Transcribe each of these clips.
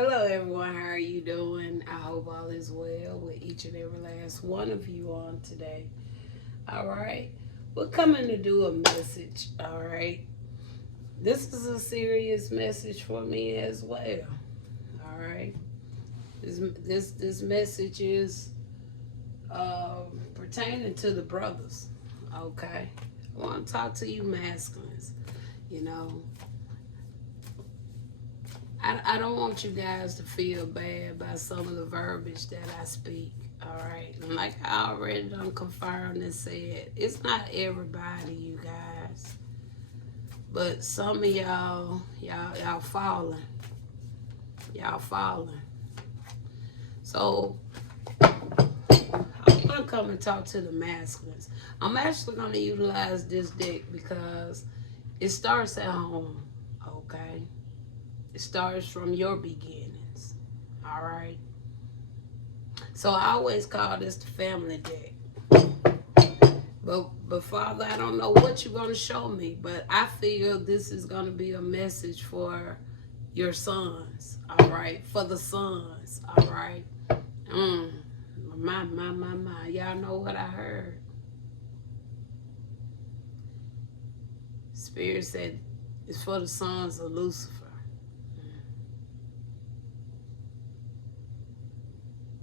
Hello, everyone. How are you doing? I hope all is well with each and every last one of you on today. All right. We're coming to do a message. All right. This is a serious message for me as well. All right. This message is pertaining to the brothers. Okay. I want to talk to you masculines. You know, I don't want you guys to feel bad about some of the verbiage that I speak. All right. And like I already done confirmed and said, it's not everybody, you guys. But some of y'all falling. Y'all falling. So I'm gonna come and talk to the masculines. I'm actually gonna utilize this deck because it starts at home. Okay. It starts from your beginnings. All right. So I always call this the family deck. But Father, I don't know what you're going to show me, but I feel this is going to be a message for your sons. All right. For the sons. All right. My. Y'all know what I heard. Spirit said it's for the sons of Lucifer.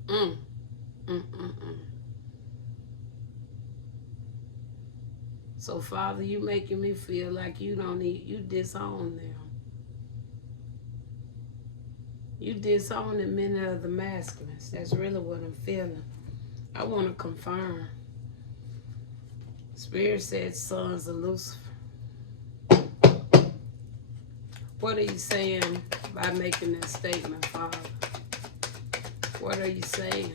Mm. Mm, mm, mm. So, Father, you making me feel like you disown them. You disowning many of the masculines. That's really what I'm feeling. I want to confirm. Spirit said sons of Lucifer. What are you saying by making that statement, Father? What are you saying?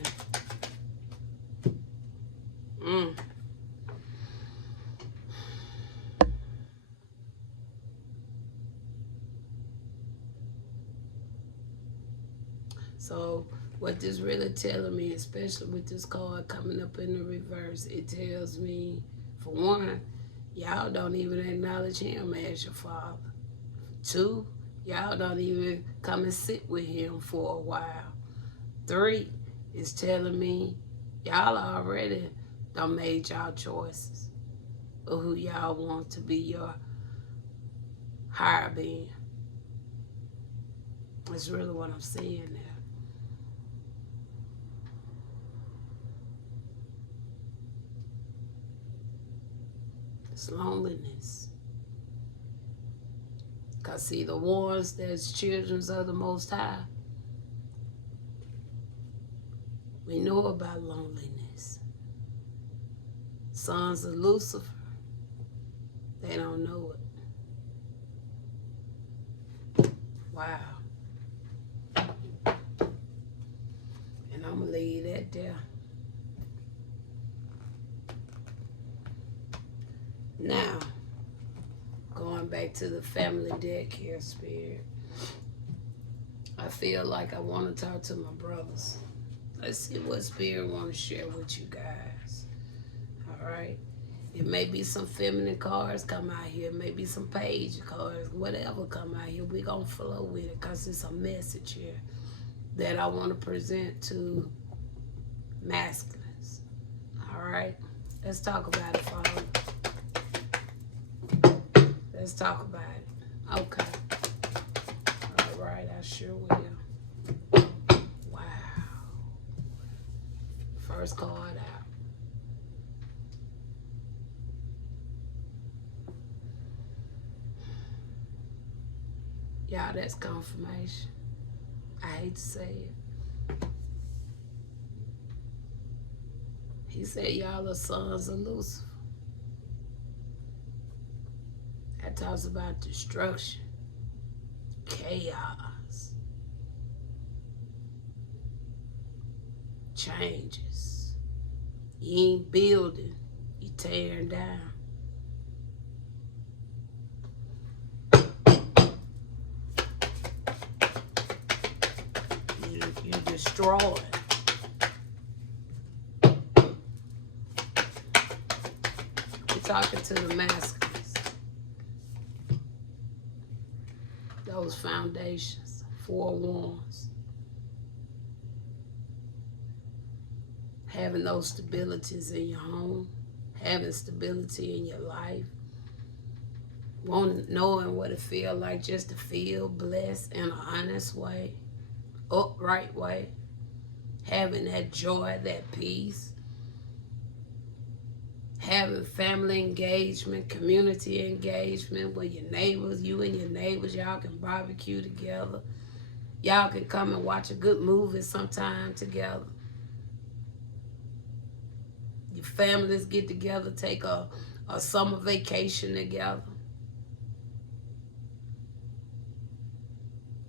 So what this really telling me, especially with this card coming up in the reverse, it tells me, for one, y'all don't even acknowledge him as your father. Two, y'all don't even come and sit with him for a while. Three, it's telling me y'all already done made y'all choices of who y'all want to be your higher being. That's really what I'm seeing there. It's loneliness. Because see, the ones that's children of the Most High, we know about loneliness. Sons of Lucifer, they don't know it. Wow. And I'm going to leave that there. Now, going back to the family deck here, Spirit. I feel like I want to talk to my brothers. Let's see what Spirit want to share with you guys. All right. It may be some feminine cards come out here. Maybe some page cards. Whatever come out here. We're going to flow with it because it's a message here that I want to present to masculines. All right. Let's talk about it, Father. Let's talk about it. Okay. All right. I sure will. Wow. First card out. Y'all, that's confirmation. I hate to say it. He said y'all are sons of Lucifer. That talks about destruction, chaos, changes. You ain't building, you tearing down. You destroying. We're talking to the masculines. Those foundations, 4 wands. having those stabilities in your home, having stability in your life, knowing what it feels like just to feel blessed in an honest way, upright way, having that joy, that peace, having family engagement, community engagement with your neighbors, you and your neighbors, y'all can barbecue together. Y'all can come and watch a good movie sometime together. Your families get together, take a summer vacation together.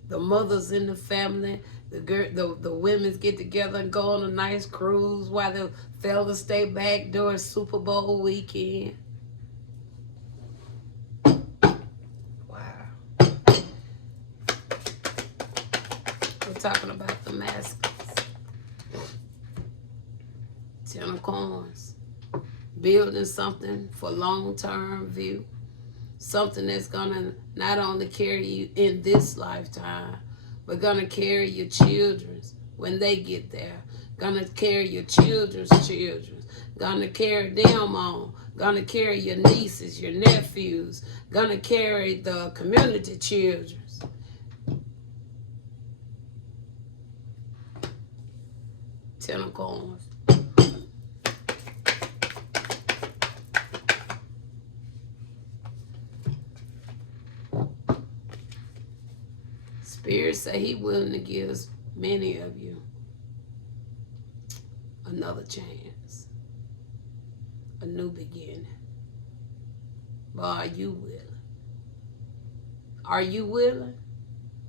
The mothers in the family, the women get together and go on a nice cruise while the fellas stay back during Super Bowl weekend. Wow. We're talking about the masculine. 10 of Coins. Building something for long-term view. Something that's going to not only carry you in this lifetime, but going to carry your children's when they get there. Going to carry your children's children. Going to carry them on. Going to carry your nieces, your nephews. Going to carry the community children. 10 of Coins. Spirit say he willing to give many of you another chance, a new beginning. But are you willing? Are you willing?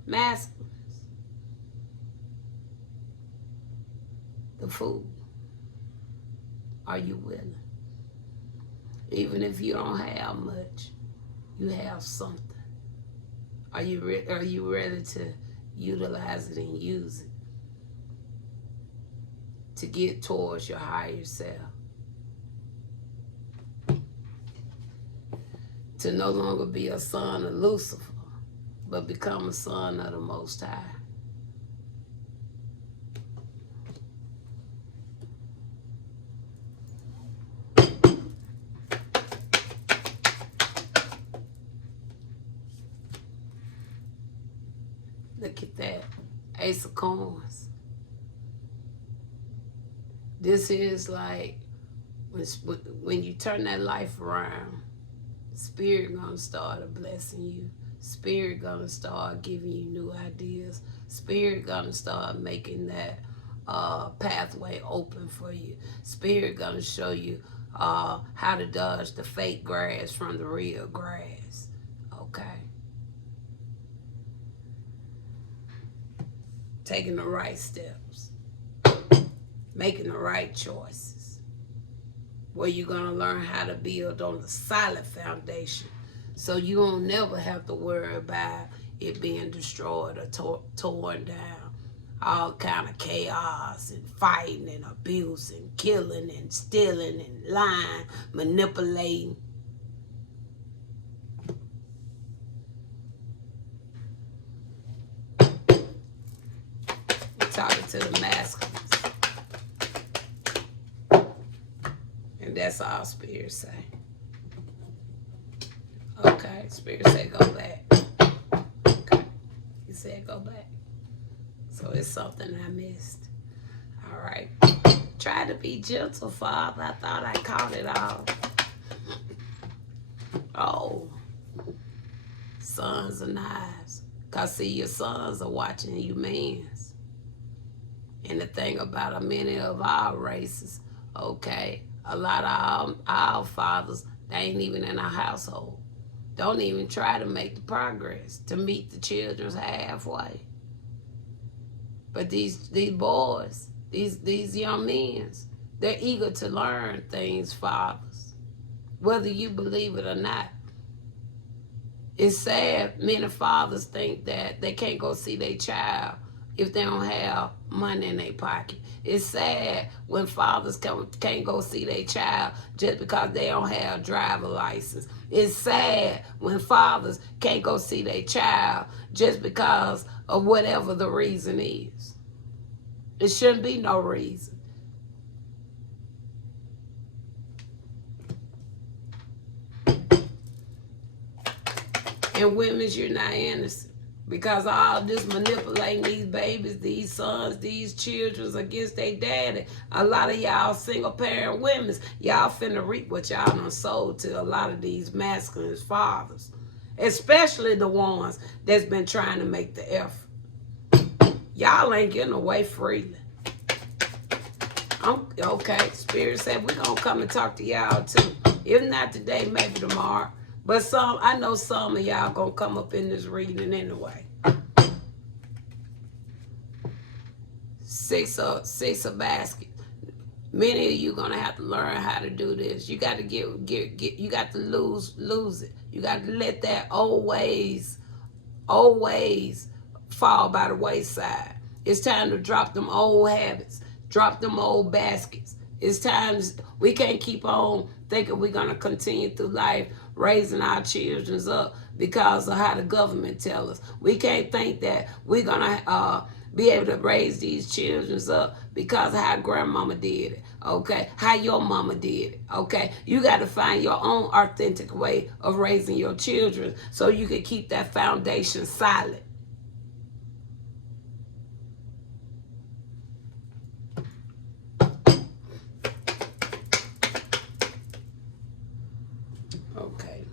Masculines. The Fool. Are you willing? Even if you don't have much, you have something. Are you ready to utilize it and use it to get towards your higher self? To no longer be a son of Lucifer, but become a son of the Most High. Look at that. Ace of Coins. This is like when you turn that life around, Spirit gonna start blessing you. Spirit gonna start giving you new ideas. Spirit gonna start making that pathway open for you. Spirit gonna show you how to dodge the fake grass from the real grass. Okay. Taking the right steps, making the right choices, where you're going to learn how to build on a solid foundation so you won't never have to worry about it being destroyed or torn down. All kind of chaos and fighting and abuse and killing and stealing and lying, manipulating. Talking to the masculines. And that's all Spirit say. Okay, Spirit say go back. Okay, he said go back. So it's something I missed. All right. Try to be gentle, Father. I thought I caught it all. Oh. Sons of Knives. Because see, your sons are watching you mans. And the thing about many of our races, okay, a lot of our fathers, they ain't even in our household. Don't even try to make the progress to meet the children's halfway. But these boys, these young men, they're eager to learn things, fathers, whether you believe it or not. It's sad many fathers think that they can't go see their child if they don't have money in their pocket. It's sad when fathers can't go see their child just because they don't have a driver license. It's sad when fathers can't go see their child just because of whatever the reason is. It shouldn't be no reason. And women's, you're not innocent. Because all this manipulating these babies, these sons, these children against their daddy. A lot of y'all single parent women, y'all finna reap what y'all done sold to a lot of these masculine fathers. Especially the ones that's been trying to make the effort. Y'all ain't getting away freely. Okay, Spirit said we're going to come and talk to y'all too. If not today, maybe tomorrow. But I know some of y'all going to come up in this reading anyway. Six of baskets. Many of you gonna have to learn how to do this. You got to you got to lose it. You got to let that old ways fall by the wayside. It's time to drop them old habits, drop them old baskets. It's time. We can't keep on thinking we're gonna continue through life raising our children up because of how the government tells us. We can't think that we're gonna be able to raise these children up because of how grandmama did it, okay? How your mama did it, okay? You got to find your own authentic way of raising your children so you can keep that foundation solid. Okay.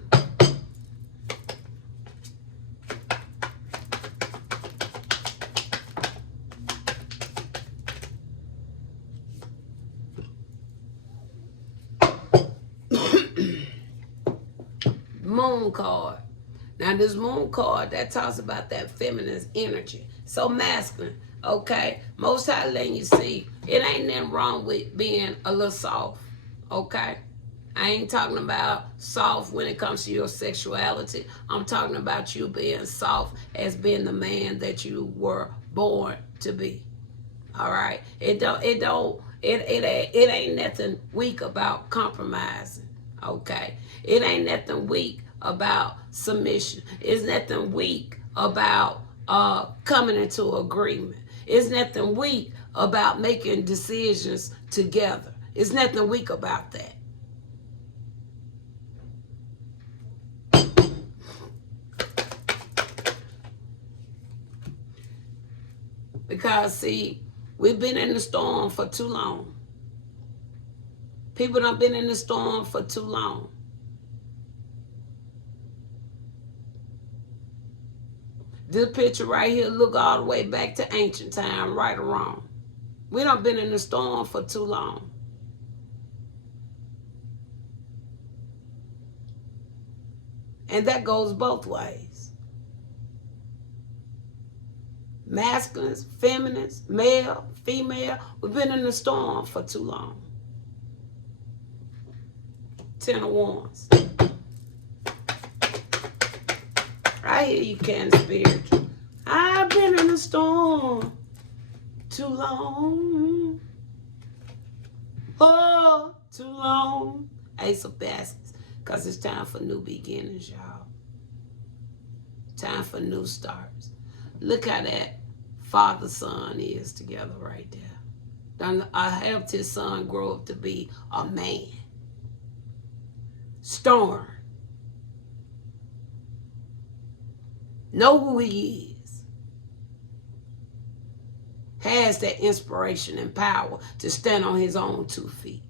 Moon card. Now this moon card, that talks about that feminine energy. So masculine, okay? Most High letting you see, it ain't nothing wrong with being a little soft, okay? I ain't talking about soft when it comes to your sexuality. I'm talking about you being soft as being the man that you were born to be. All right? It ain't nothing weak about compromising. Okay? It ain't nothing weak about submission. It's nothing weak about coming into agreement. It's nothing weak about making decisions together. It's nothing weak about that. Because, see, we've been in the storm for too long. People done been in the storm for too long. This picture right here look all the way back to ancient time, right or wrong. We done been in the storm for too long. And that goes both ways. Masculines, feminines, male, female, we've been in the storm for too long. 10 of Wands. I hear you, Cancer Spiritual. I've been in the storm too long. Oh, too long. Ace of Baskets. Because it's time for new beginnings, y'all. Time for new starts. Look how that father-son is together right there. I helped his son grow up to be a man. Storm. Know who he is. Has that inspiration and power to stand on his own 2 feet.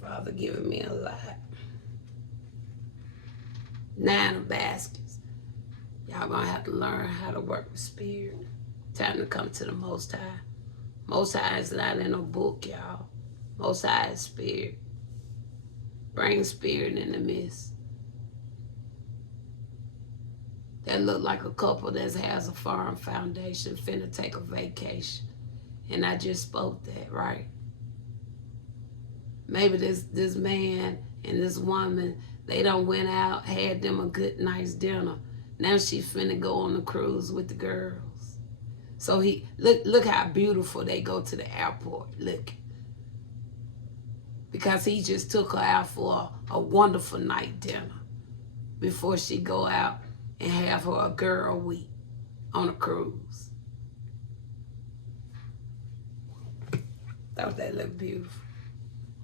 Father giving me a lot. 9 of Baskets. Y'all gonna have to learn how to work with spirit. Time to come to the Most High. Most High is not in a book, y'all. Most High is spirit. Bring spirit in the midst. That look like a couple that has a firm foundation, finna take a vacation. And I just spoke that, right? Maybe this man and this woman, they done went out, had them a good, nice dinner. Now she finna go on the cruise with the girls. So look how beautiful they go to the airport. Look. Because he just took her out for a wonderful night dinner before she go out and have her a girl week. on a cruise. Don't that look beautiful?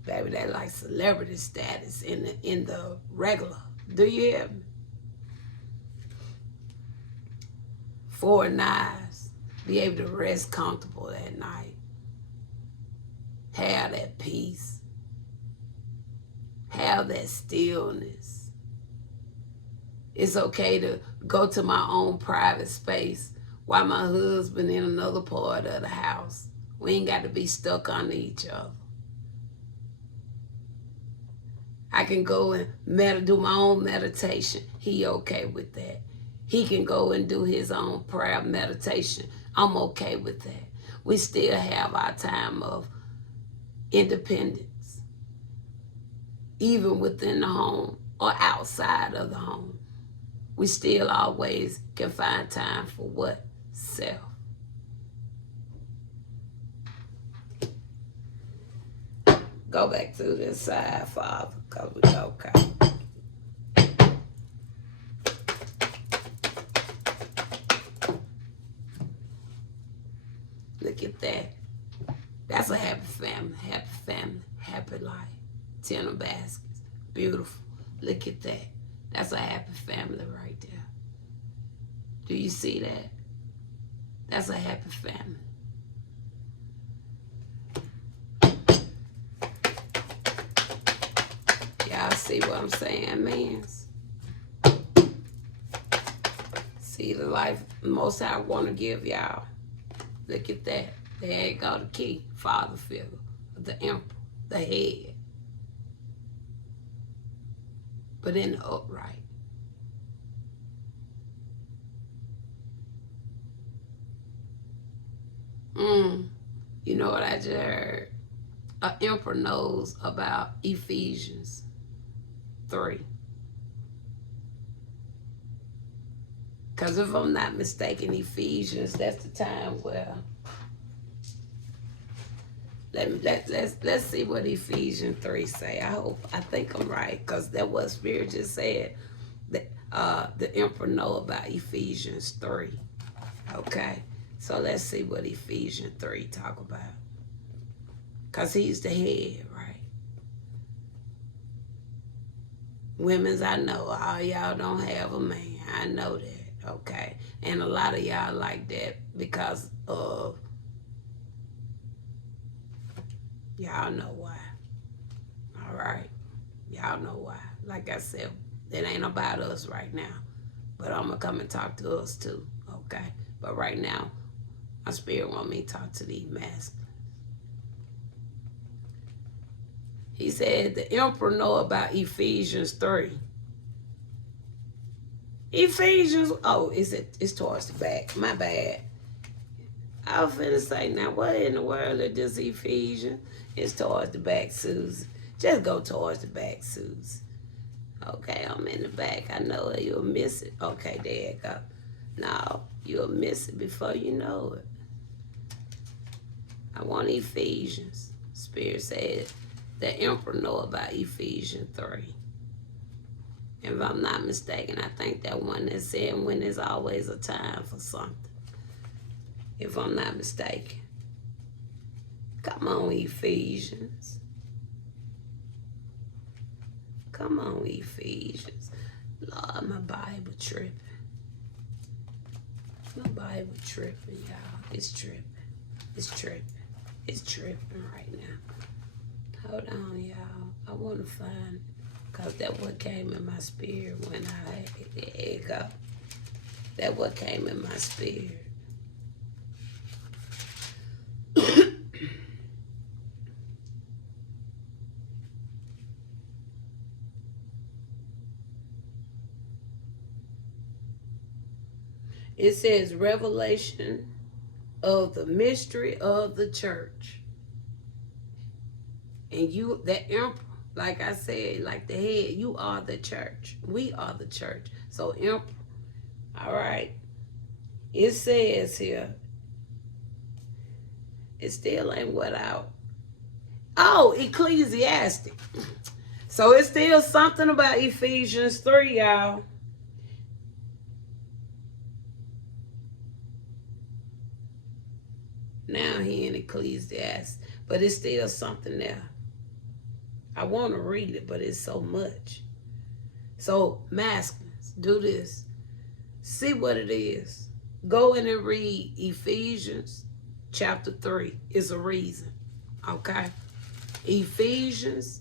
Baby, that like celebrity status in the regular. Do you hear me? 4 knives. Be able to rest comfortable at night. Have that peace. Have that stillness. It's okay to go to my own private space while my husband in another part of the house. We ain't got to be stuck on each other. I can go and do my own meditation. He okay with that. He can go and do his own prayer meditation. I'm okay with that. We still have our time of independence, even within the home or outside of the home. We still always can find time for what? Self. Go back to this side, Father, because we okay. Look at that. That's a happy family, happy life. 10 of baskets. Beautiful. Look at that. That's a happy family right there. Do you see that? That's a happy family. Y'all see what I'm saying, man? See the life most I want to give y'all. Look at that. There you go, the key. Father figure. The emperor. The head. But in the upright. You know what I just heard? An emperor knows about Ephesians 3. Because if I'm not mistaken, Ephesians, that's the time where let's see what Ephesians 3 say. I think I'm right, because that's what Spirit just said. The emperor know about Ephesians 3. Okay, so let's see what Ephesians 3 talk about. Because he's the head, right? Women's, I know all y'all don't have a man. I know that, okay? And a lot of y'all like that because of, y'all know why. All right? Y'all know why. Like I said, it ain't about us right now. But I'm going to come and talk to us too, okay? But right now, my spirit want me to talk to these masculines. He said the emperor know about Ephesians 3. Ephesians, oh, it's towards the back. My bad. I was finna say, now what in the world is this Ephesians? It's towards the back, Susan. Just go towards the back, Susan. Okay, I'm in the back. I know it. You'll miss it. Okay, there you go. No, you'll miss it before you know it. I want Ephesians. Spirit said the emperor know about Ephesians 3. If I'm not mistaken, I think that one that said when there's always a time for something. If I'm not mistaken. Come on, Ephesians. Come on, Ephesians. Lord, my Bible tripping. My Bible tripping, y'all. It's tripping. It's tripping. It's tripping right now. Hold on, y'all. I want to find it. Because that what came in my spirit when there you go. That what came in my spirit. It says revelation of the mystery of the church. And you, that emperor, like I said, like the head, you are the church. We are the church. So emperor, all right. It says here, it still ain't what out. Oh, Ecclesiastic. So it's still something about Ephesians 3, y'all. now here in Ecclesiastes. But it's still something there. I want to read it, but it's so much. So, masculines, do this. See what it is. Go in and read Ephesians chapter 3. It's a reason. Okay? Ephesians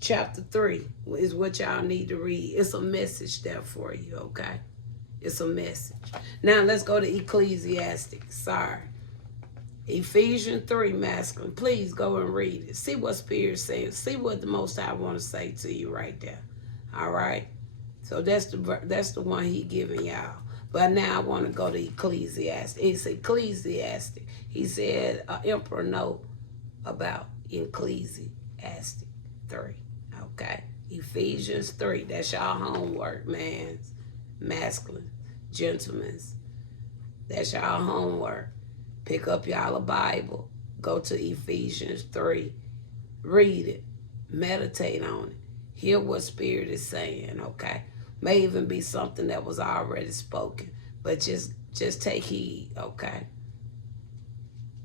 chapter 3 is what y'all need to read. It's a message there for you, okay? It's a message. Now, let's go to Ecclesiastes. Sorry. Ephesians 3, masculine. Please go and read it. See what Spirit's saying. See what the Most High want to say to you right there. All right? So that's the one he giving y'all. But now I want to go to Ecclesiastes. It's Ecclesiastes. He said, Emperor know about Ecclesiastes 3. Okay? Ephesians 3. That's y'all homework, man. Masculine. Gentlemen. That's y'all homework. Pick up y'all a Bible. Go to Ephesians 3. Read it. Meditate on it. Hear what Spirit is saying, okay? May even be something that was already spoken. But just take heed, okay?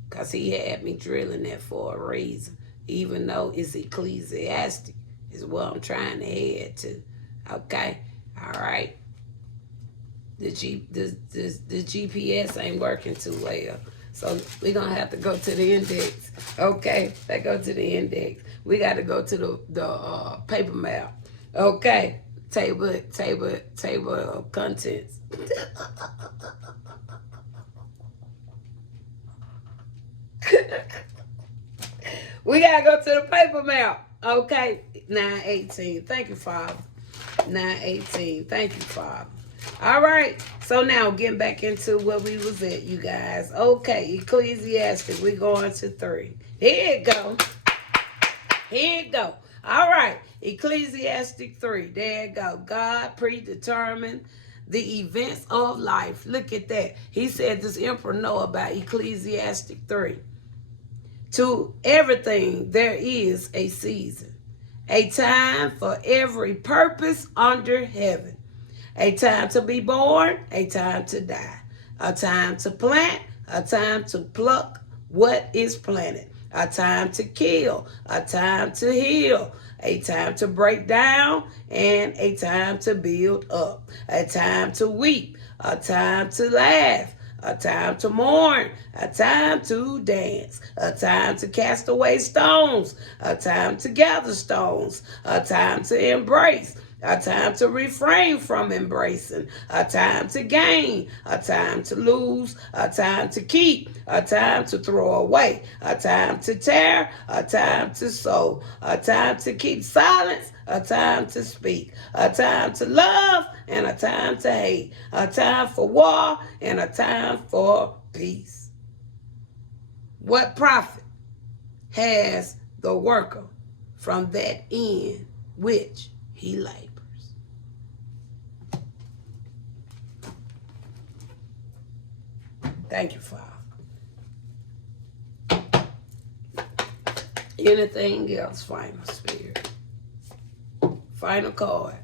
Because he had me drilling that for a reason. Even though it's Ecclesiastic is what I'm trying to head to. Okay? All right? The GPS ain't working too well. So we're going to have to go to the index. Okay? Let's go to the index. We got to go to the paper map. Okay? Table of contents. We got to go to the paper map. Okay? 9:18. Thank you, Father. 9:18. Thank you, Father. All right. So now getting back into where we was at, you guys. Okay, Ecclesiastes. We're going to 3. Here it go. Here it go. All right. Ecclesiastes 3. There it go. God predetermined the events of life. Look at that. He said this emperor know about Ecclesiastes 3. To everything there is a season, a time for every purpose under heaven, a time to be born, a time to die, a time to plant, a time to pluck what is planted, a time to kill, a time to heal, a time to break down, and a time to build up, a time to weep, a time to laugh, a time to mourn, a time to dance, a time to cast away stones, a time to gather stones, a time to embrace, a time to refrain from embracing, a time to gain, a time to lose, a time to keep, a time to throw away, a time to tear, a time to sow, a time to keep silence, a time to speak, a time to love, and a time to hate, a time for war, and a time for peace. What profit has the worker from that end which he labors? Thank you, Father. Anything else, final Spirit? Final card.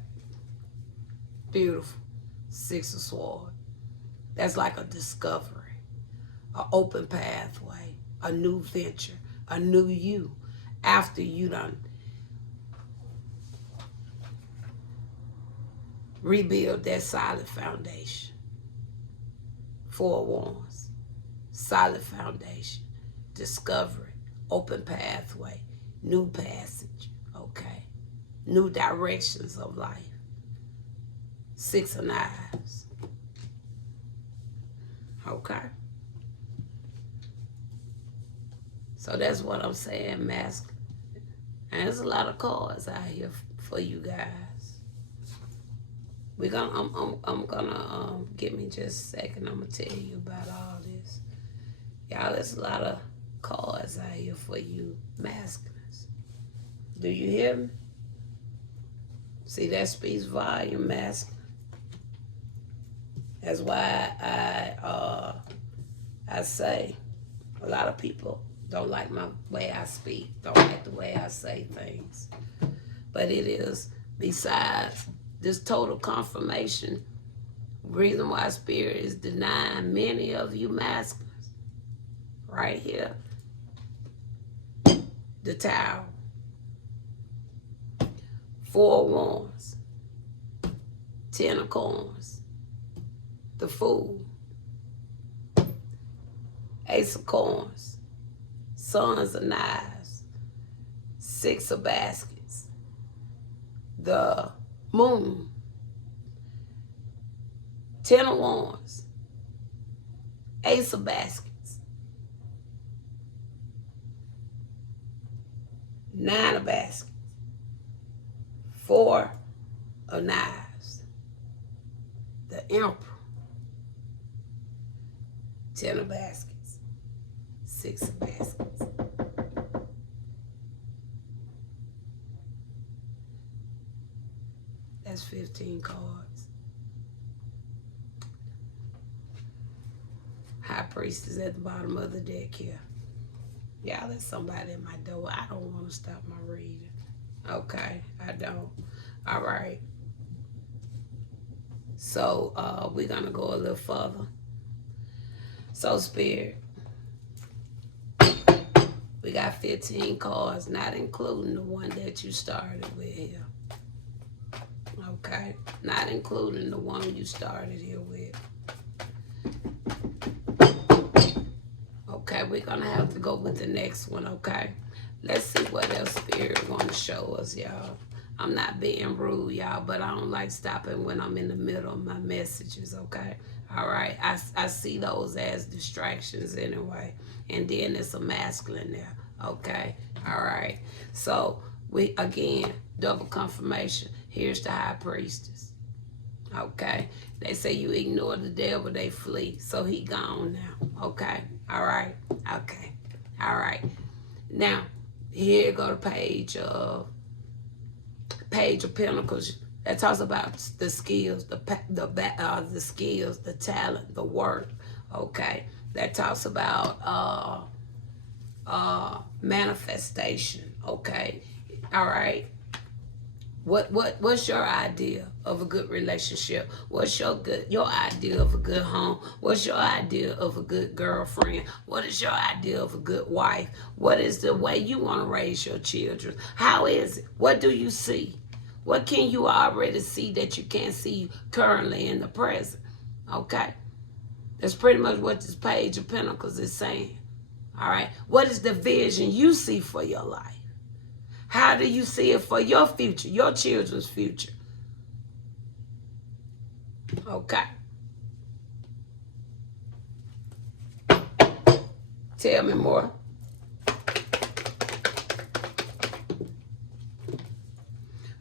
Beautiful. 6 of Swords. That's like a discovery, an open pathway, a new venture, a new you. After you done rebuild that solid foundation. 4 Wands. Solid foundation. Discovery. Open pathway. New passage. Okay. New directions of life. 6 of Knives. Okay. So that's what I'm saying, masculine. And there's a lot of cards out here for you guys. I'm gonna give me just a second. I'm gonna tell you about all this. Y'all, there's a lot of cards out here for you masculines. Do you hear me? See, that speaks volume, masculine. That's why I say a lot of people don't like my way I speak, don't like the way I say things. But it is, besides this total confirmation, reason why Spirit is denying many of you masculines. right here. The Tower. 4 of Wands. 10 of Coins. The Fool. Ace of Coins. Sons of Knives. 6 of Baskets. The Moon. 10 of Wands. Ace of Baskets. 9 of Baskets. 4 of Knives. The Emperor. 10 of Baskets. 6 of Baskets. That's 15 cards. High Priestess at the bottom of the deck here. Y'all, there's somebody at my door. I don't want to stop my reading. Okay, I don't. All right. So we're going to go a little further. So, Spirit, we got 15 cards, not including the one that you started with here. Okay? Not including the one you started here with. Okay, we're going to have to go with the next one, okay? Let's see what else Spirit want to show us, y'all. I'm not being rude, y'all, but I don't like stopping when I'm in the middle of my messages, okay? All right? I see those as distractions anyway. And then there's a masculine there, okay? All right? So, we, again, double confirmation. Here's the High Priestess, okay? They say you ignore the devil, they flee. So, he gone now, okay? All right? Okay. All right. Now, here go the Page of Pentacles. That talks about the skills, the skills, the talent, the work. Okay, that talks about manifestation. Okay, all right. What's your idea of a good relationship? What's your idea of a good home? What's your idea of a good girlfriend? What is your idea of a good wife? What is the way you want to raise your children? How is it? What do you see? What can you already see that you can't see currently in the present? Okay? That's pretty much what this Page of Pentacles is saying. All right? What is the vision you see for your life? How do you see it for your future, your children's future? Okay. Tell me more.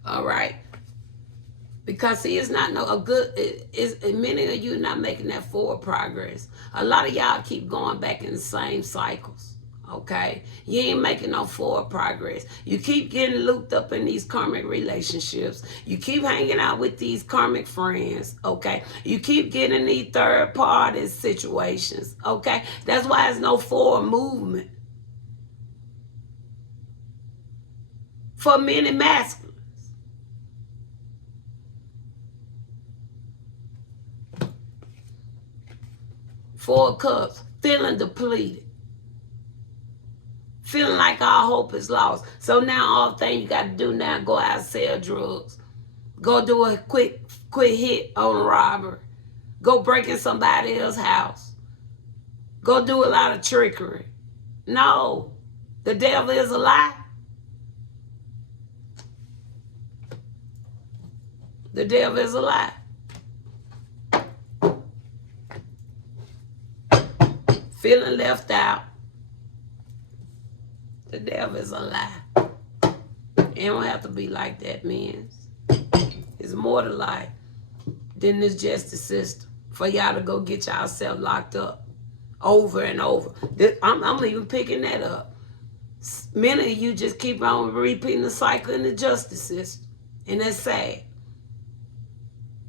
All right. Because see, it's not many of you not making that forward progress. A lot of y'all keep going back in the same cycles. Okay, you ain't making no forward progress. You keep getting looped up in these karmic relationships. You keep hanging out with these karmic friends. Okay, you keep getting these third party situations. Okay, that's why there's no forward movement for many masculines. Four of Cups, feeling depleted. Feeling like all hope is lost. So now all thing you got to do now, go out and sell drugs. Go do a quick hit on a robbery. Go break in somebody else's house. Go do a lot of trickery. No. The devil is a lie. The devil is a lie. Feeling left out. The devil is a lie. It don't have to be like that, man. It's more to life than this justice system for y'all to go get yourself locked up over and over. I'm even picking that up. Many of you just keep on repeating the cycle in the justice system. And that's sad.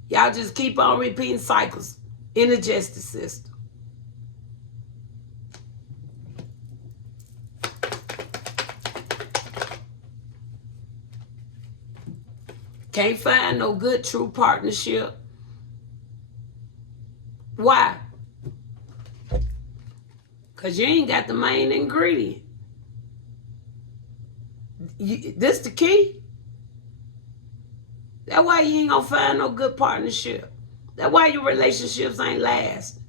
Y'all just keep on repeating cycles in the justice system. Can't find no good, true partnership. Why? Because you ain't got the main ingredient. This the key. That's why you ain't gonna find no good partnership. That's why your relationships ain't last.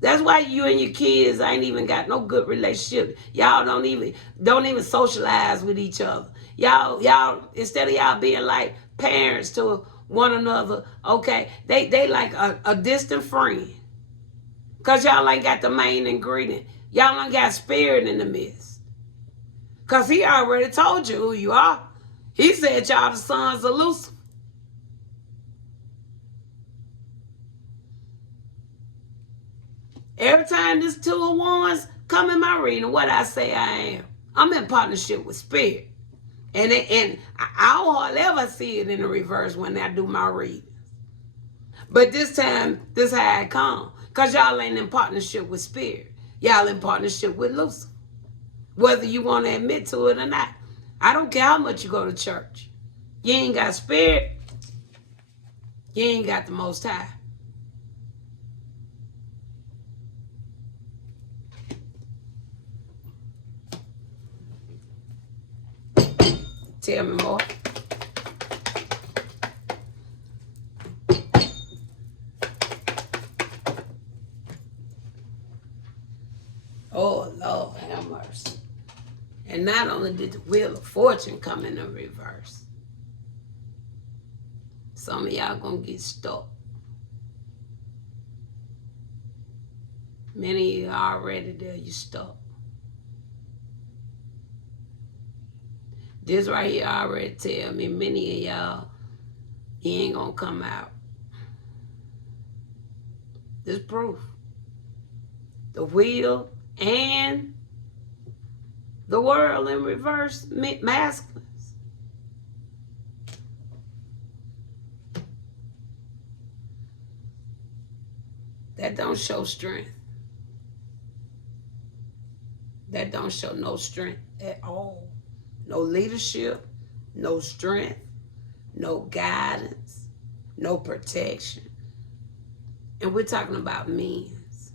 That's why you and your kids ain't even got no good relationship. Y'all don't even socialize with each other. Y'all instead of y'all being like parents to one another, okay, they like a distant friend. Cause y'all ain't got the main ingredient. Y'all ain't got spirit in the midst. Cause he already told you who you are. He said y'all the sons of Lucifer. Every time this two of wands come in my reading, what I say I am. I'm in partnership with spirit. And I don't ever see it in the reverse when I do my readings. But this time, this how it come. Because y'all ain't in partnership with spirit. Y'all in partnership with Lucifer. Whether you want to admit to it or not. I don't care how much you go to church. You ain't got spirit. You ain't got the Most High. Tell me more. Oh, Lord, have mercy. And not only did the Wheel of Fortune come in the reverse, some of y'all gonna get stuck. Many of you are already there, you stuck. This right here already tell me many of y'all, he ain't gonna come out. This proof. The wheel and the world in reverse, masculines. That don't show strength. That don't show no strength at all. No leadership, no strength, no guidance, no protection. And we're talking about men's.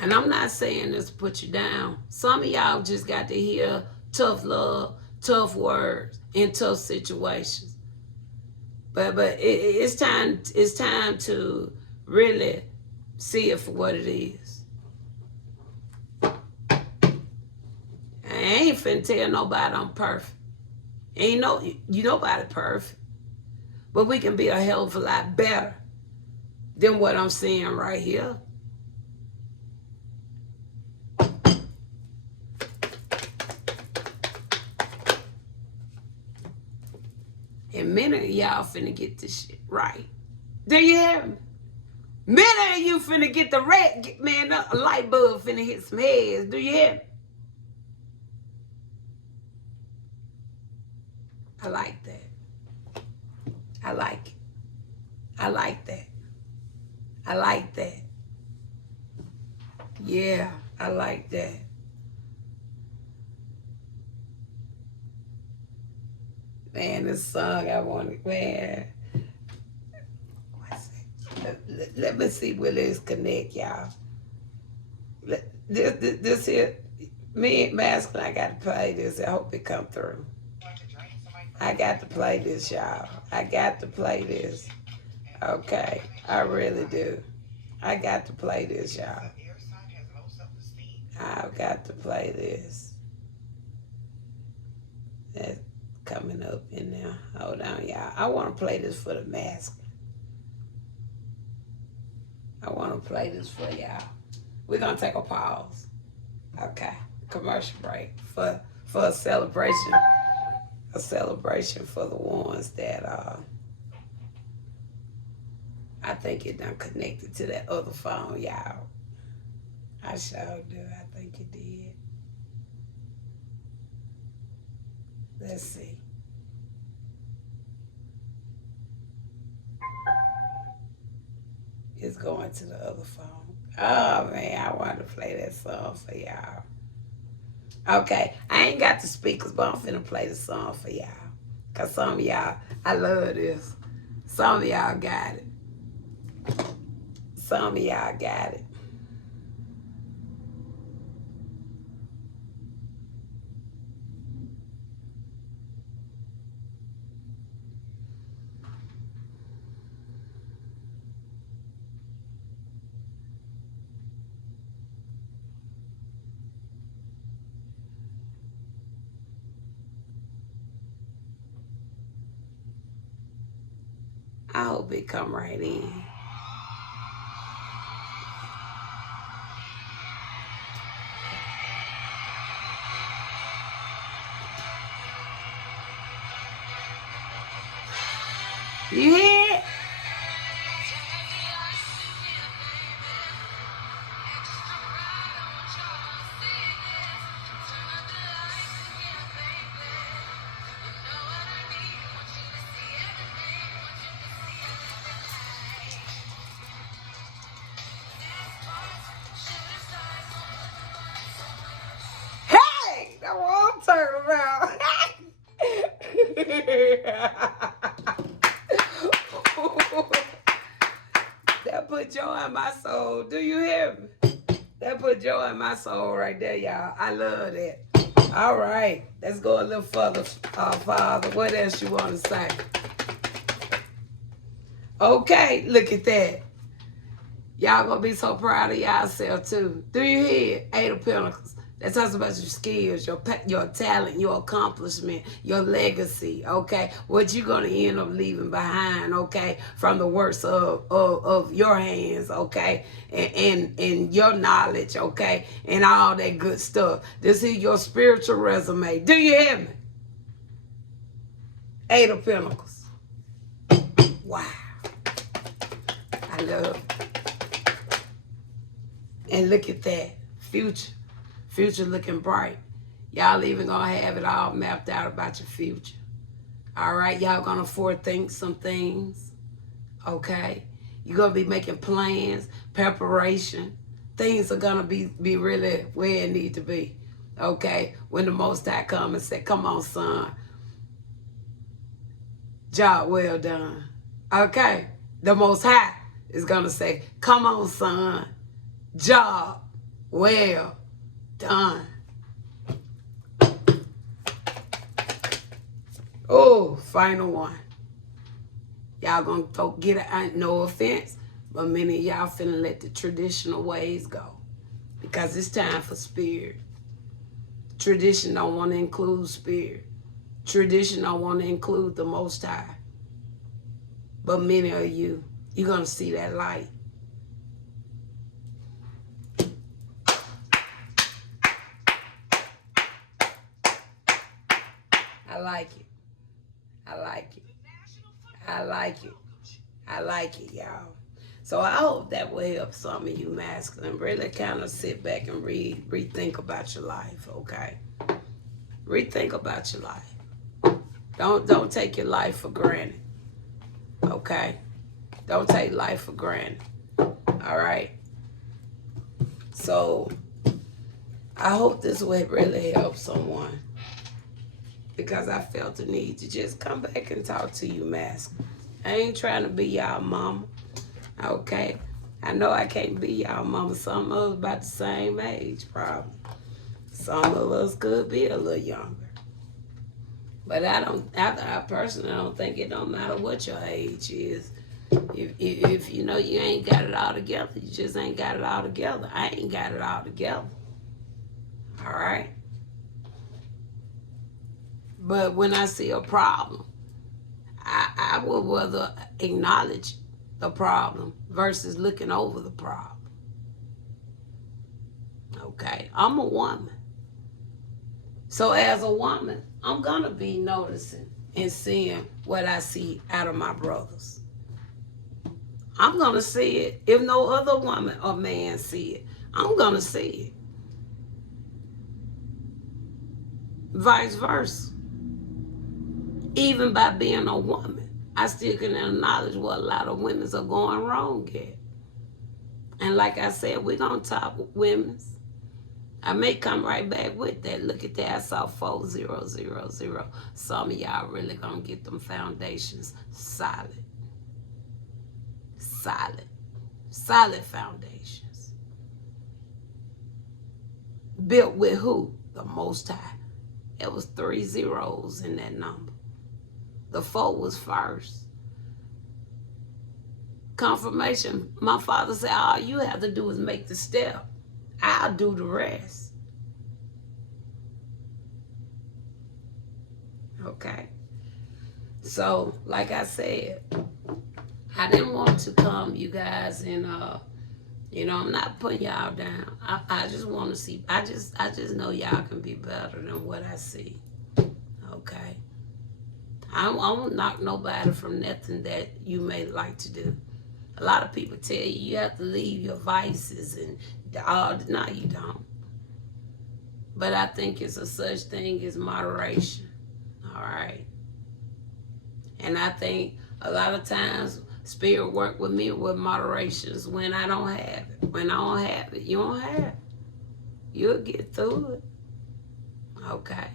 And I'm not saying this to put you down. Some of y'all just got to hear tough love, tough words, in tough situations. But it's time to really see it for what it is. I ain't finna tell nobody I'm perfect. Ain't nobody perfect. But we can be a hell of a lot better than what I'm seeing right here. And many of y'all finna get this shit right. Do you hear me? Many of you finna get the red, man, a light bulb finna hit some heads. Do you hear me? I like that. I like it. I like that. I like that. Yeah, I like that. Man, this song I want, man. Let me see will this connect, y'all. This here, me and Masculine, I got to play this. I hope it come through. I got to play this, y'all. I got to play this. Okay, I really do. I got to play this, y'all. I've got to play this. That's coming up in there. Hold on, y'all. I want to play this for the masculine. I want to play this for y'all. We're going to take a pause. Okay. Commercial break for a celebration. A celebration for the ones that I think it done connected to that other phone, y'all. I sure do. I think it did. Let's see. It's going to the other phone. Oh, man, I wanted to play that song for y'all. Okay, I ain't got the speakers, but I'm finna play the song for y'all. Because some of y'all, I love this. Some of y'all got it. Some of y'all got it. I hope it come right in. You hear it? Hey, that's what I'm talking about. That put joy in my soul. Do you hear me? That put joy in my soul right there, y'all. I love that. All right, let's go a little further, Father. What else you want to say? Okay, look at that. Y'all gonna be so proud of yourself too. Do you hear it? 8 of Pentacles. That talks about your skills, your talent, your accomplishment, your legacy, okay? What you're going to end up leaving behind, okay? From the works of your hands, okay? And your knowledge, okay? And all that good stuff. This is your spiritual resume. Do you hear me? 8 of Pentacles. Wow. I love it. And look at that. Future looking bright. Y'all even gonna have it all mapped out about your future. All right, y'all gonna forethink some things. Okay, you're gonna be making plans, preparation. Things are gonna be really where it need to be. Okay, when the Most High come and say, "Come on, son, job well done." Okay, the Most High is gonna say, "Come on, son, job well done." Oh, final one. Y'all gonna get it, no offense, but many of y'all finna let the traditional ways go because it's time for spirit. Tradition don't want to include spirit. Tradition don't want to include the Most High. But many of you're gonna see that light. I like it. I like it. I like it. I like it, y'all. So I hope that will help some of you masculine really kind of sit back and rethink about your life, okay? Rethink about your life. Don't take your life for granted, okay? Don't take life for granted, all right? So I hope this will really help someone because I felt the need to just come back and talk to you masculine. I ain't trying to be y'all mama, okay? I know I can't be y'all mama. Some of us about the same age, probably. Some of us could be a little younger. But I personally don't think it don't matter what your age is. If you know you ain't got it all together, you just ain't got it all together. I ain't got it all together. All right? But when I see a problem, I would rather acknowledge the problem versus looking over the problem. Okay? I'm a woman. So as a woman, I'm going to be noticing and seeing what I see out of my brothers. I'm going to see it. If no other woman or man see it, I'm going to see it. Vice versa. Even by being a woman, I still can acknowledge what a lot of women are going wrong at. And like I said, we're going to talk with women's. I may come right back with that. Look at that. I saw 4000. Some of y'all really going to get them foundations solid. Solid. Solid foundations. Built with who? The Most High. It was 3 zeros in that number. The 4 was first. Confirmation. My father said, all you have to do is make the step. I'll do the rest. Okay. So, like I said, I didn't want to come, you guys, and I'm not putting y'all down. I just want to see. I just know y'all can be better than what I see. Okay. I won't knock nobody from nothing that you may like to do. A lot of people tell you have to leave your vices and all. No, you don't. But I think it's a such thing as moderation. All right. And I think a lot of times Spirit work with me with moderations when I don't have it. When I don't have it, you don't have it. You'll get through it. Okay.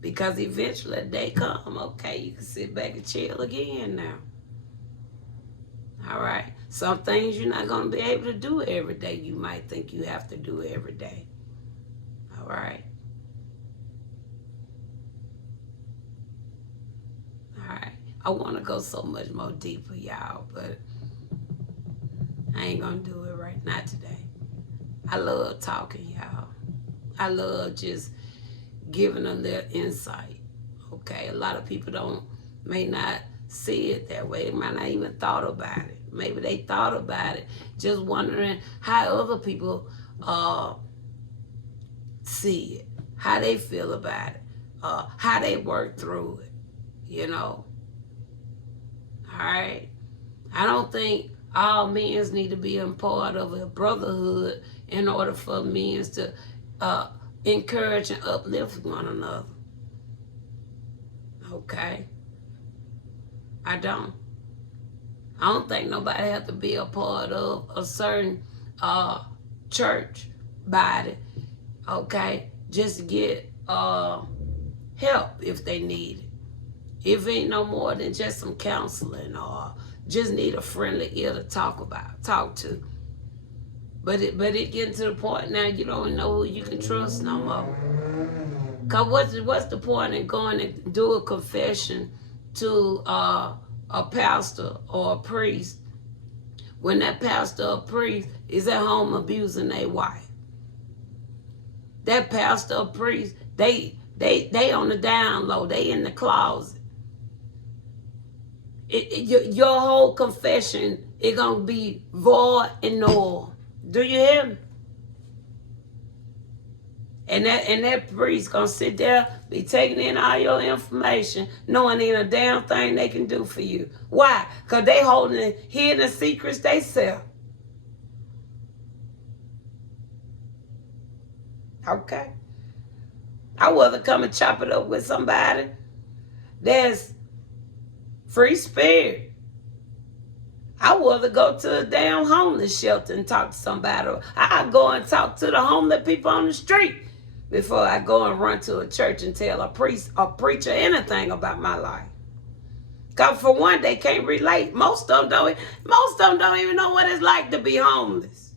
Because eventually a day come, okay, you can sit back and chill again now. All right. Some things you're not going to be able to do every day. You might think you have to do every day. All right. All right. I want to go so much more deeper, y'all, but I ain't going to do it right now today. I love talking, y'all. I love just giving a little insight. Okay. A lot of people may not see it that way. They might not even thought about it. Maybe they thought about it, just wondering how other people see it, how they feel about it, how they work through it, you know. All right? I don't think all men need to be a part of a brotherhood in order for men to encourage and uplift one another. Okay? I don't think nobody has to be a part of a certain church body, okay, just to get help if they need it. If it ain't no more than just some counseling or just need a friendly ear to talk to. But it getting to the point now you don't know who you can trust no more. Cause what's the point in going and do a confession to a pastor or a priest when that pastor or priest is at home abusing their wife? That pastor or priest, they on the down low, they in the closet. Your whole confession is gonna be void and null. Do you hear me? And that priest gonna sit there, be taking in all your information, knowing ain't a damn thing they can do for you. Why? Because they holding hidden secrets they sell. Okay. I rather come and chop it up with somebody that's free spirit. I rather go to a damn homeless shelter and talk to somebody. I go and talk to the homeless people on the street before I go and run to a church and tell a priest or preacher anything about my life. Because for one, they can't relate. Most of them don't even know what it's like to be homeless.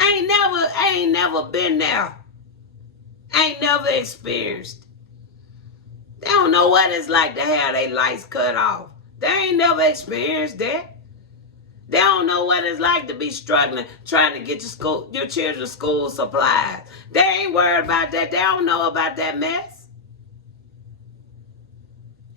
I ain't never been there. I ain't never experienced it. They don't know what it's like to have their lights cut off. They ain't never experienced that. They don't know what it's like to be struggling, trying to get your children's school supplies. They ain't worried about that. They don't know about that mess.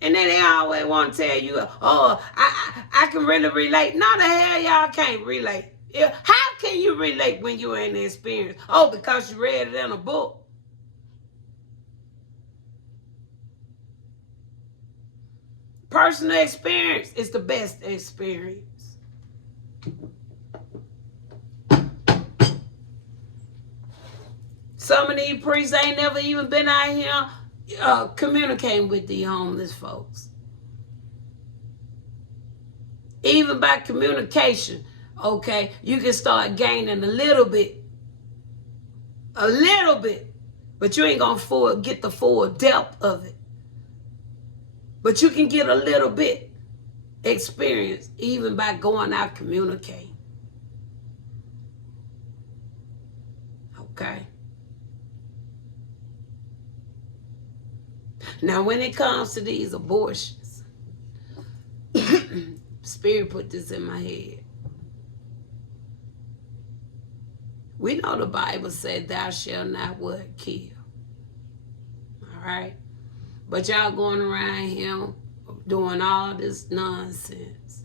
And then they always want to tell you, oh, I can really relate. No, the hell y'all can't relate. How can you relate when you ain't experienced? Oh, because you read it in a book. Personal experience is the best experience. Some of these priests ain't never even been out here communicating with the homeless folks. Even by communication, okay, you can start gaining a little bit, but you ain't gonna get the full depth of it. But you can get a little bit experience even by going out communicating. Okay? Now, when it comes to these abortions, Spirit put this in my head. We know the Bible said, thou shalt not what? Kill. All right? But y'all going around here doing all this nonsense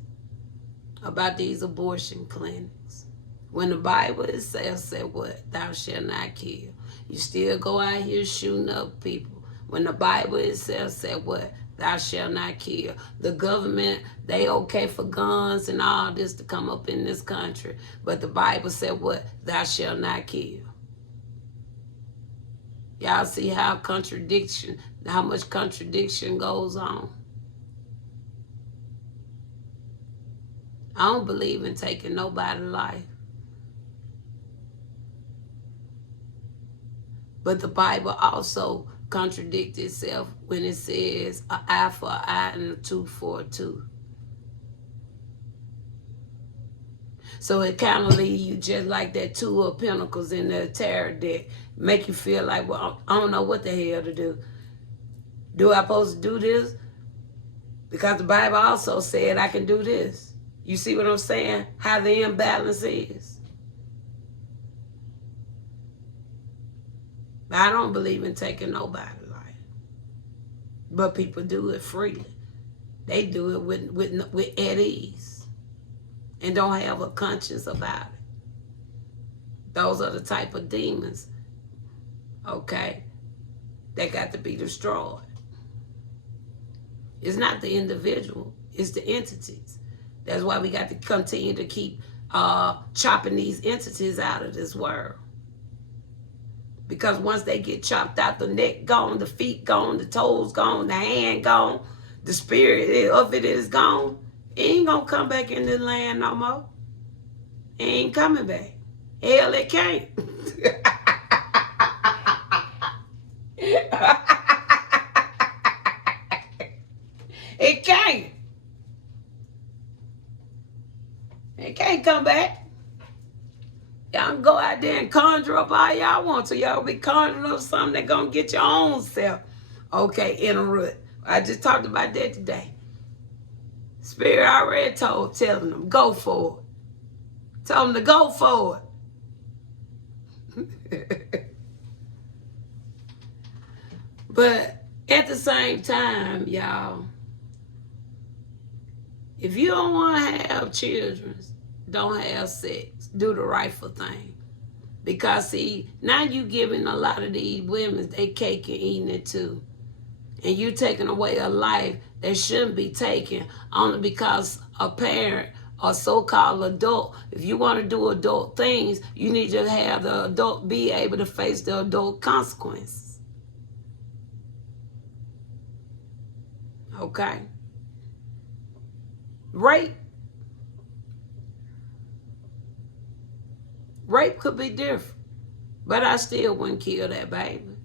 about these abortion clinics. When the Bible itself said what? Thou shalt not kill. You still go out here shooting up people. When the Bible itself said what? Thou shalt not kill. The government, they okay for guns and all this to come up in this country. But the Bible said what? Thou shalt not kill. Y'all see how much contradiction goes on. I don't believe in taking nobody's life. But the Bible also contradicts itself when it says an eye for an eye and a tooth for a tooth. So it kind of leaves you just like that Two of Pentacles in the tarot deck. Make you feel like, well, I don't know what the hell to do. Do I supposed to do this? Because the Bible also said I can do this. You see what I'm saying? How the imbalance is. I don't believe in taking nobody's life. But people do it freely. They do it with at ease. And don't have a conscience about it. Those are the type of demons, okay, that got to be destroyed. It's not the individual, it's the entities. That's why we got to continue to keep chopping these entities out of this world. Because once they get chopped out, the neck gone, the feet gone, the toes gone, the hand gone, the spirit of it is gone. It ain't gonna come back in this land no more. It ain't coming back. Hell, it can't. It can't. It can't come back. Y'all can go out there and conjure up all y'all want to. Y'all be conjuring up something that's gonna get your own self, okay, in a rut. I just talked about that today. Spirit already telling them, go for it. Tell them to go for it. But at the same time, y'all, if you don't want to have children, don't have sex. Do the rightful thing. Because, see, now you giving a lot of these women, they cake and eating it too. And you taking away a life that shouldn't be taken only because a parent or so-called adult, if you want to do adult things, you need to have the adult be able to face the adult consequences. Okay? Rape could be different, but I still wouldn't kill that baby.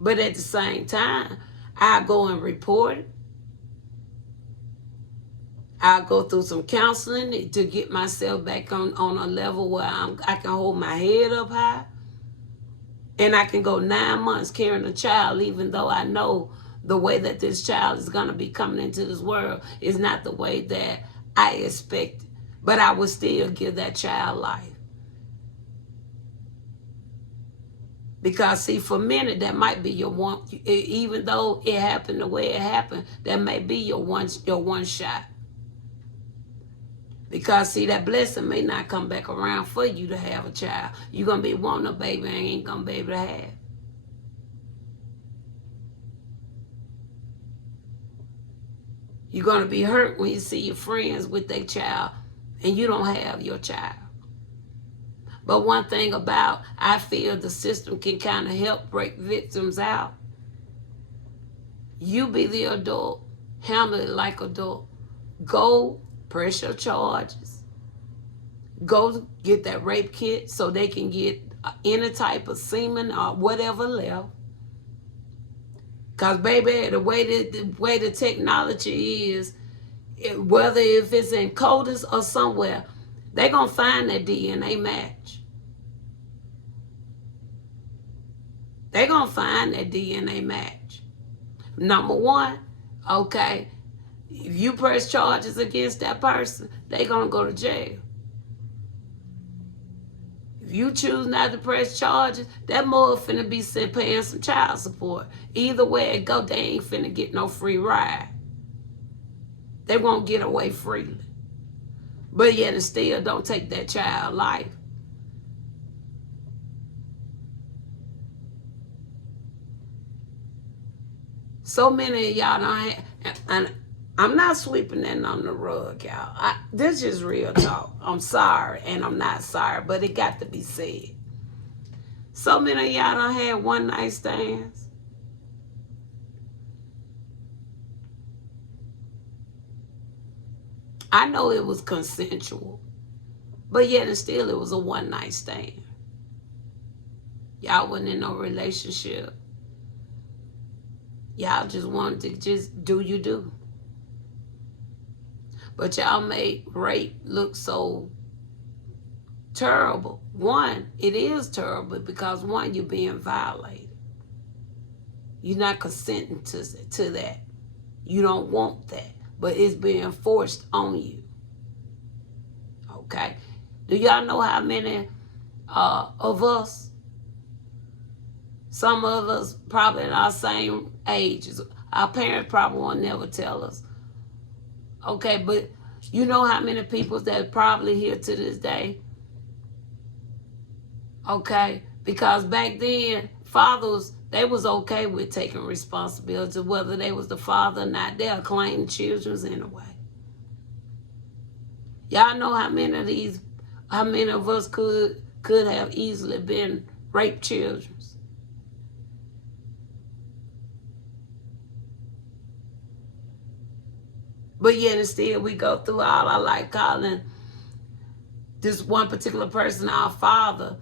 But at the same time, I go and report it. I'll go through some counseling to get myself back on a level where I can hold my head up high. And I can go 9 months carrying a child, even though I know the way that this child is going to be coming into this world is not the way that I expected. But I would still give that child life. Because, see, for many, that might be your one, even though it happened the way it happened, that may be your one shot. Because, see, that blessing may not come back around for you to have a child. You're going to be wanting a baby and ain't going to be able to have. You're going to be hurt when you see your friends with their child and you don't have your child. But one thing about, I feel the system can kind of help break victims out. You be the adult. Handle it like adult. Go press your charges. Go get that rape kit so they can get any type of semen or whatever left. Because, baby, the way the technology is, whether if it's in CODIS or somewhere, they're going to find that DNA match. They're going to find that DNA match. Number one, okay, if you press charges against that person, they're going to go to jail. If you choose not to press charges, that mother finna be paying some child support. Either way it go, they ain't finna get no free ride. They won't get away freely. But yet it still don't take that child life. So many of y'all don't have, and I'm not sweeping that on the rug, y'all. This is real talk. I'm sorry, and I'm not sorry, but it got to be said. So many of y'all don't have one night stands. I know it was consensual, but yet and still it was a one night stand. Y'all wasn't in no relationship. Y'all just wanted to just do you do. But y'all made rape look so terrible. One, it is terrible because one, you're being violated. You're not consenting to that. You don't want that. But it's being forced on you. Okay? Do y'all know how many of us, some of us probably in our same ages, our parents probably won't never tell us. Okay, but you know how many people that probably here to this day? Okay, because back then, fathers, they was okay with taking responsibility, whether they was the father or not. They'll claim children anyway. Y'all know how many of us could have easily been raped children. But yet and still we go through all I like calling this one particular person our father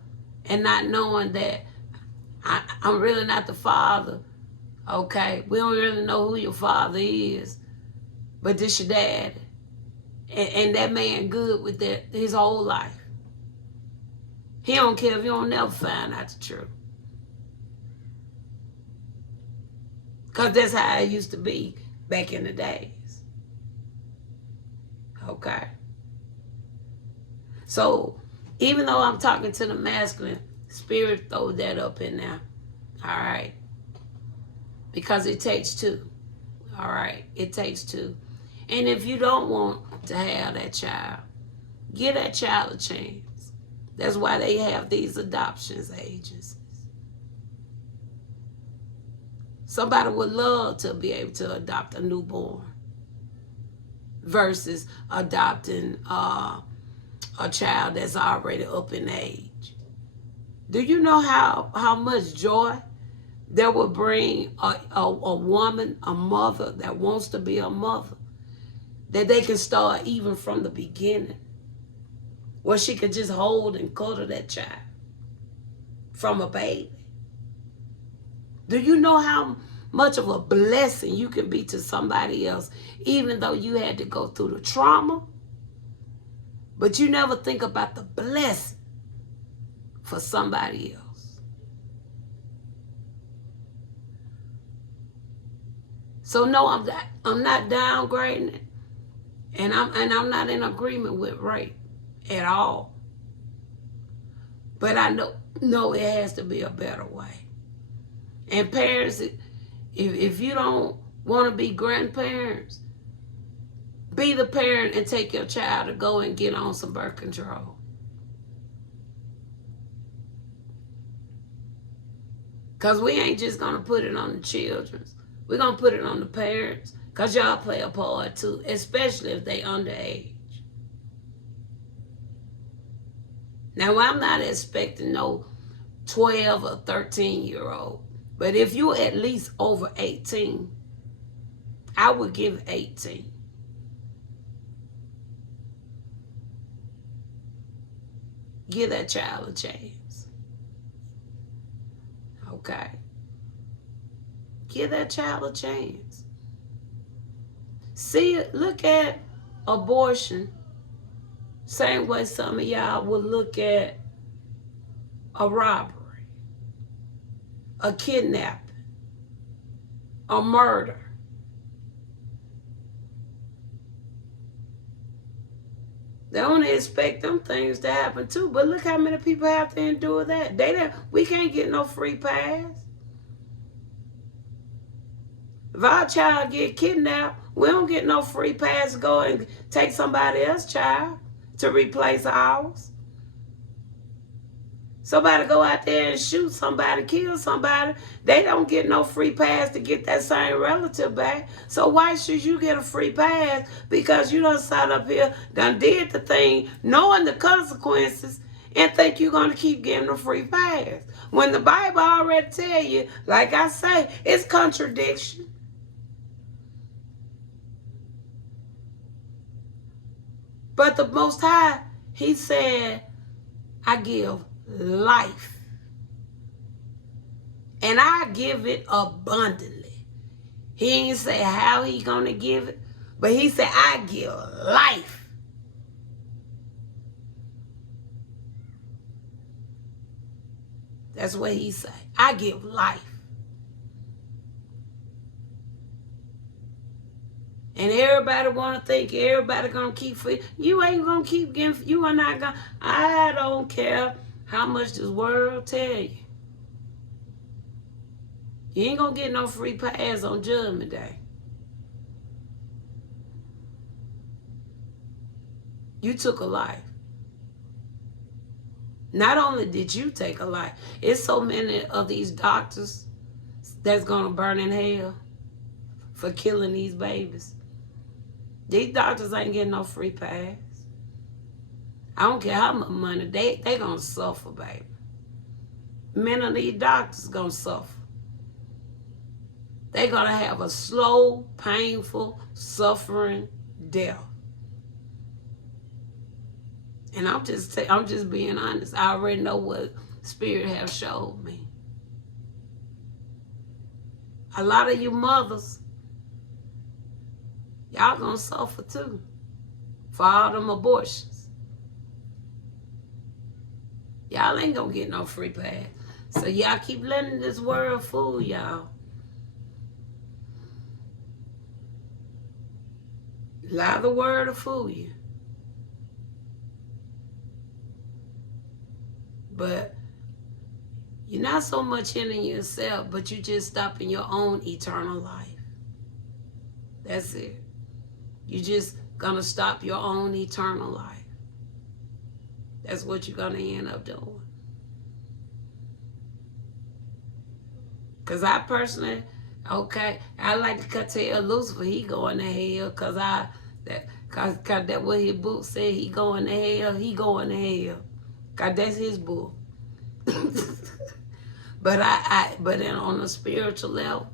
and not knowing that I'm really not the father. Okay? We don't really know who your father is. But this your dad. And that man good with that his whole life. He don't care if you don't never find out the truth. Because that's how it used to be back in the days. Okay? So, even though I'm talking to the masculine, spirit throw that up in there. All right? Because it takes two. All right? It takes two. And if you don't want to have that child, give that child a chance. That's why they have these adoptions agencies. Somebody would love to be able to adopt a newborn versus adopting a child that's already up in age. Do you know how much joy that would bring a woman, a mother that wants to be a mother, that they can start even from the beginning, where she could just hold and cuddle that child from a baby? Do you know how much of a blessing you can be to somebody else, even though you had to go through the trauma? But you never think about the blessing for somebody else. So no, I'm not downgrading it, and I'm not in agreement with rape at all. But I know it has to be a better way. And parents, if you don't want to be grandparents, be the parent and take your child to go and get on some birth control. Because we ain't just going to put it on the children. We're going to put it on the parents. Because y'all play a part too, especially if they underage. Now, I'm not expecting no 12 or 13-year-old. But if you're at least over 18, I would give 18. Give that child a chance. Okay? Give that child a chance. See, look at abortion same way some of y'all would look at a robbery, a kidnapping, a murder. They only expect them things to happen too. But look how many people have to endure that. We can't get no free pass. If our child get kidnapped, we don't get no free pass to go and take somebody else's child to replace ours. Somebody go out there and shoot somebody, kill somebody, they don't get no free pass to get that same relative back. So why should you get a free pass because you done sat up here, done did the thing, knowing the consequences, and think you're going to keep getting a free pass? When the Bible already tell you, like I say, it's contradiction. But the Most High, he said, I give life. And I give it abundantly. He ain't say how he gonna give it, but he said, I give life. That's what he said. I give life. And everybody want to think everybody going to keep free. You ain't going to keep getting, you are not going to, I don't care how much this world tell you. You ain't going to get no free pass on Judgment Day. You took a life. Not only did you take a life, it's so many of these doctors that's going to burn in hell for killing these babies. These doctors ain't getting no free pass. I don't care how much money. They gonna suffer, baby. Many of these doctors gonna suffer. They gonna have a slow, painful, suffering death. And I'm just being honest. I already know what Spirit have showed me. A lot of you mothers, y'all gonna suffer too for all them abortions. Y'all ain't gonna get no free pass. So y'all keep letting this world fool y'all. Allow the word to fool you. But you're not so much in yourself, but you just stopping your own eternal life. That's it. You just gonna stop your own eternal life. That's what you're gonna end up doing. Cause I personally, okay, I like to tell Lucifer he going to hell, cause that what his book said, he going to hell, he going to hell. Cause that's his book. But but then on a spiritual level,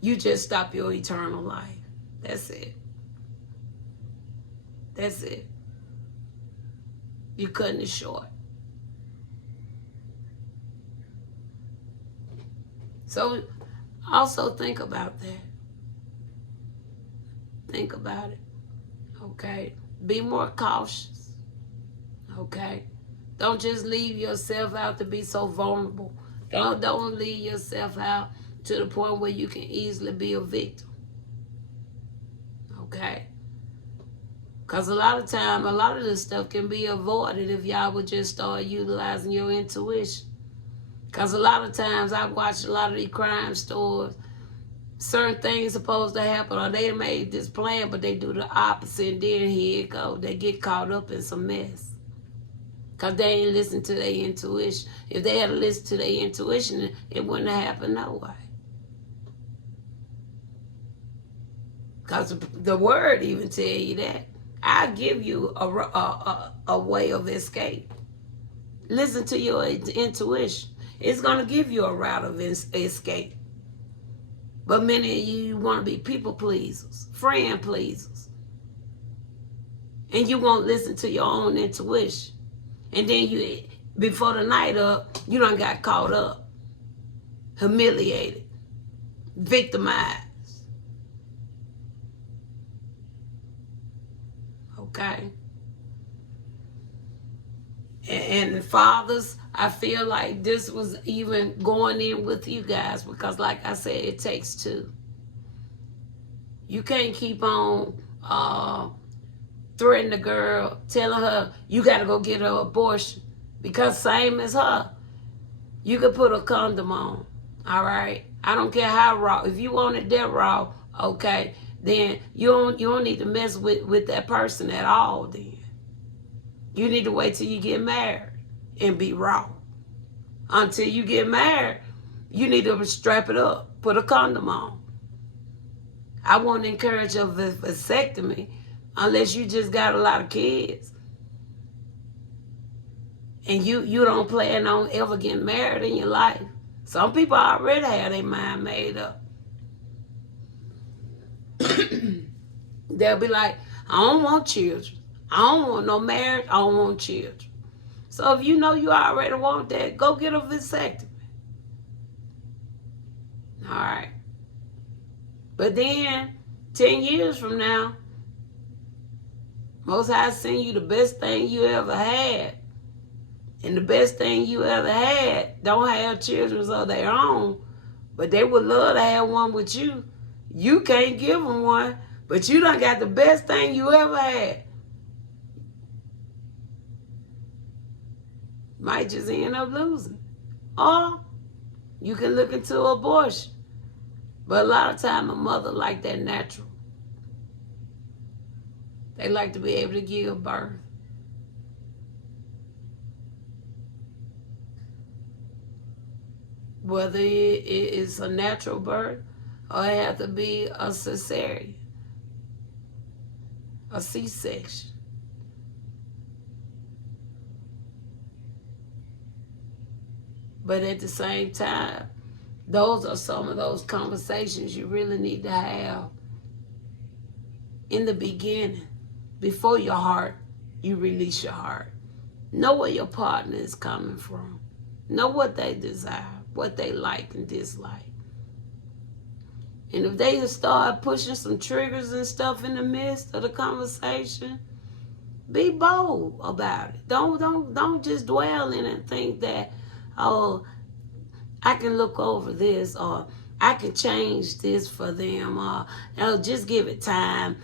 you just stop your eternal life. That's it. That's it. You're cutting it short. So also think about that. Think about it. Okay? Be more cautious. Okay? Don't just leave yourself out to be so vulnerable. Don't leave yourself out to the point where you can easily be a victim. Okay? Because a lot of time, a lot of this stuff can be avoided if y'all would just start utilizing your intuition. Because a lot of times I've watched a lot of these crime stories. Certain things supposed to happen, or they made this plan, but they do the opposite, and then here it go. They get caught up in some mess. Because they ain't listen to their intuition. If they had listened to their intuition, it wouldn't have happened no way. Because the word even tell you that. I give you a way of escape. Listen to your intuition. It's going to give you a route of escape. But many of you want to be people pleasers, friend pleasers. And you won't listen to your own intuition. And then before the night up, you done got caught up, humiliated, victimized. Okay? And fathers, I feel like this was even going in with you guys because, like I said, it takes two. You can't keep on threatening the girl, telling her you got to go get her abortion because same as her, you could put a condom on. All right, I don't care how raw. If you want it that raw, okay, then you don't need to mess with that person at all. Then you need to wait till you get married and be raw. Until you get married, you need to strap it up, put a condom on. I won't encourage a vasectomy unless you just got a lot of kids and you don't plan on ever getting married in your life. Some people already have their mind made up. They'll be like, I don't want children. I don't want no marriage. I don't want children. So if you know you already want that, go get a vasectomy. All right. But then, 10 years from now, Most High send you the best thing you ever had. And the best thing you ever had don't have children of their own, but they would love to have one with you. You can't give them one, but you done got the best thing you ever had. Might just end up losing. Or you can look into abortion. But a lot of time a mother like that natural. They like to be able to give birth. Whether it is a natural birth or it have to be a cesarean, a C-section. But at the same time, those are some of those conversations you really need to have in the beginning. Before your heart, you release your heart. Know where your partner is coming from. Know what they desire, what they like and dislike. And if they start pushing some triggers and stuff in the midst of the conversation, be bold about it. Don't just dwell in it and think that, oh, I can look over this, or I can change this for them, or just give it time.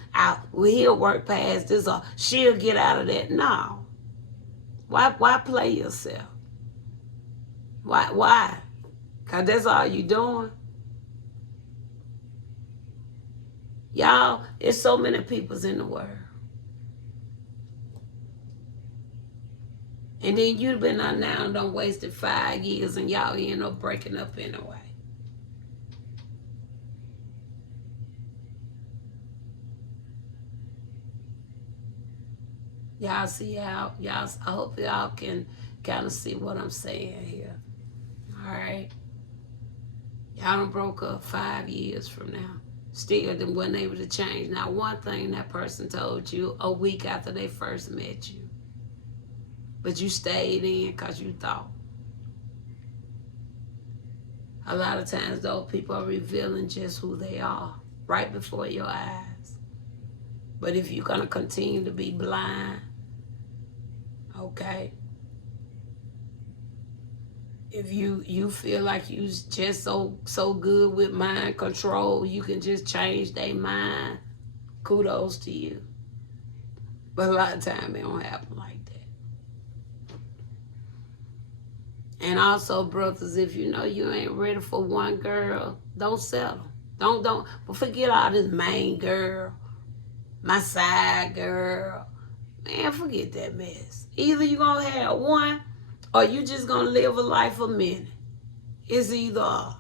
He'll work past this, or she'll get out of that. No. Why play yourself? Why? Because that's all you doing. Y'all, there's so many peoples in the world. And then you've been on now and done wasted 5 years and y'all end up breaking up anyway. Y'all see how, I hope y'all can kind of see what I'm saying here. All right? Y'all done broke up 5 years from now. Still they wasn't able to change. Now, one thing that person told you a week after they first met you. But you stayed in because you thought. A lot of times, though, people are revealing just who they are right before your eyes. But if you're going to continue to be blind, okay, if you feel like you just so good with mind control, you can just change their mind, kudos to you. But a lot of times, it don't happen like that. And also, brothers, if you know you ain't ready for one girl, don't settle. Don't forget all this main girl, my side girl. Man, forget that mess. Either you gonna have one or you just gonna live a life of many. It's either or.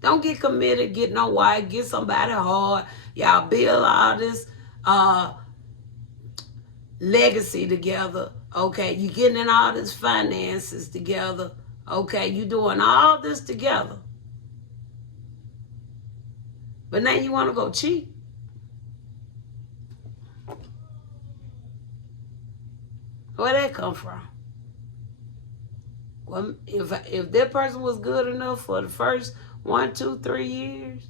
Don't get committed, get no wife, get somebody hard. Y'all build all this legacy together. Okay, you getting in all this finances together. Okay, you doing all this together. But now you want to go cheat. Where that come from? Well, if that person was good enough for the first 1, 2, 3 years.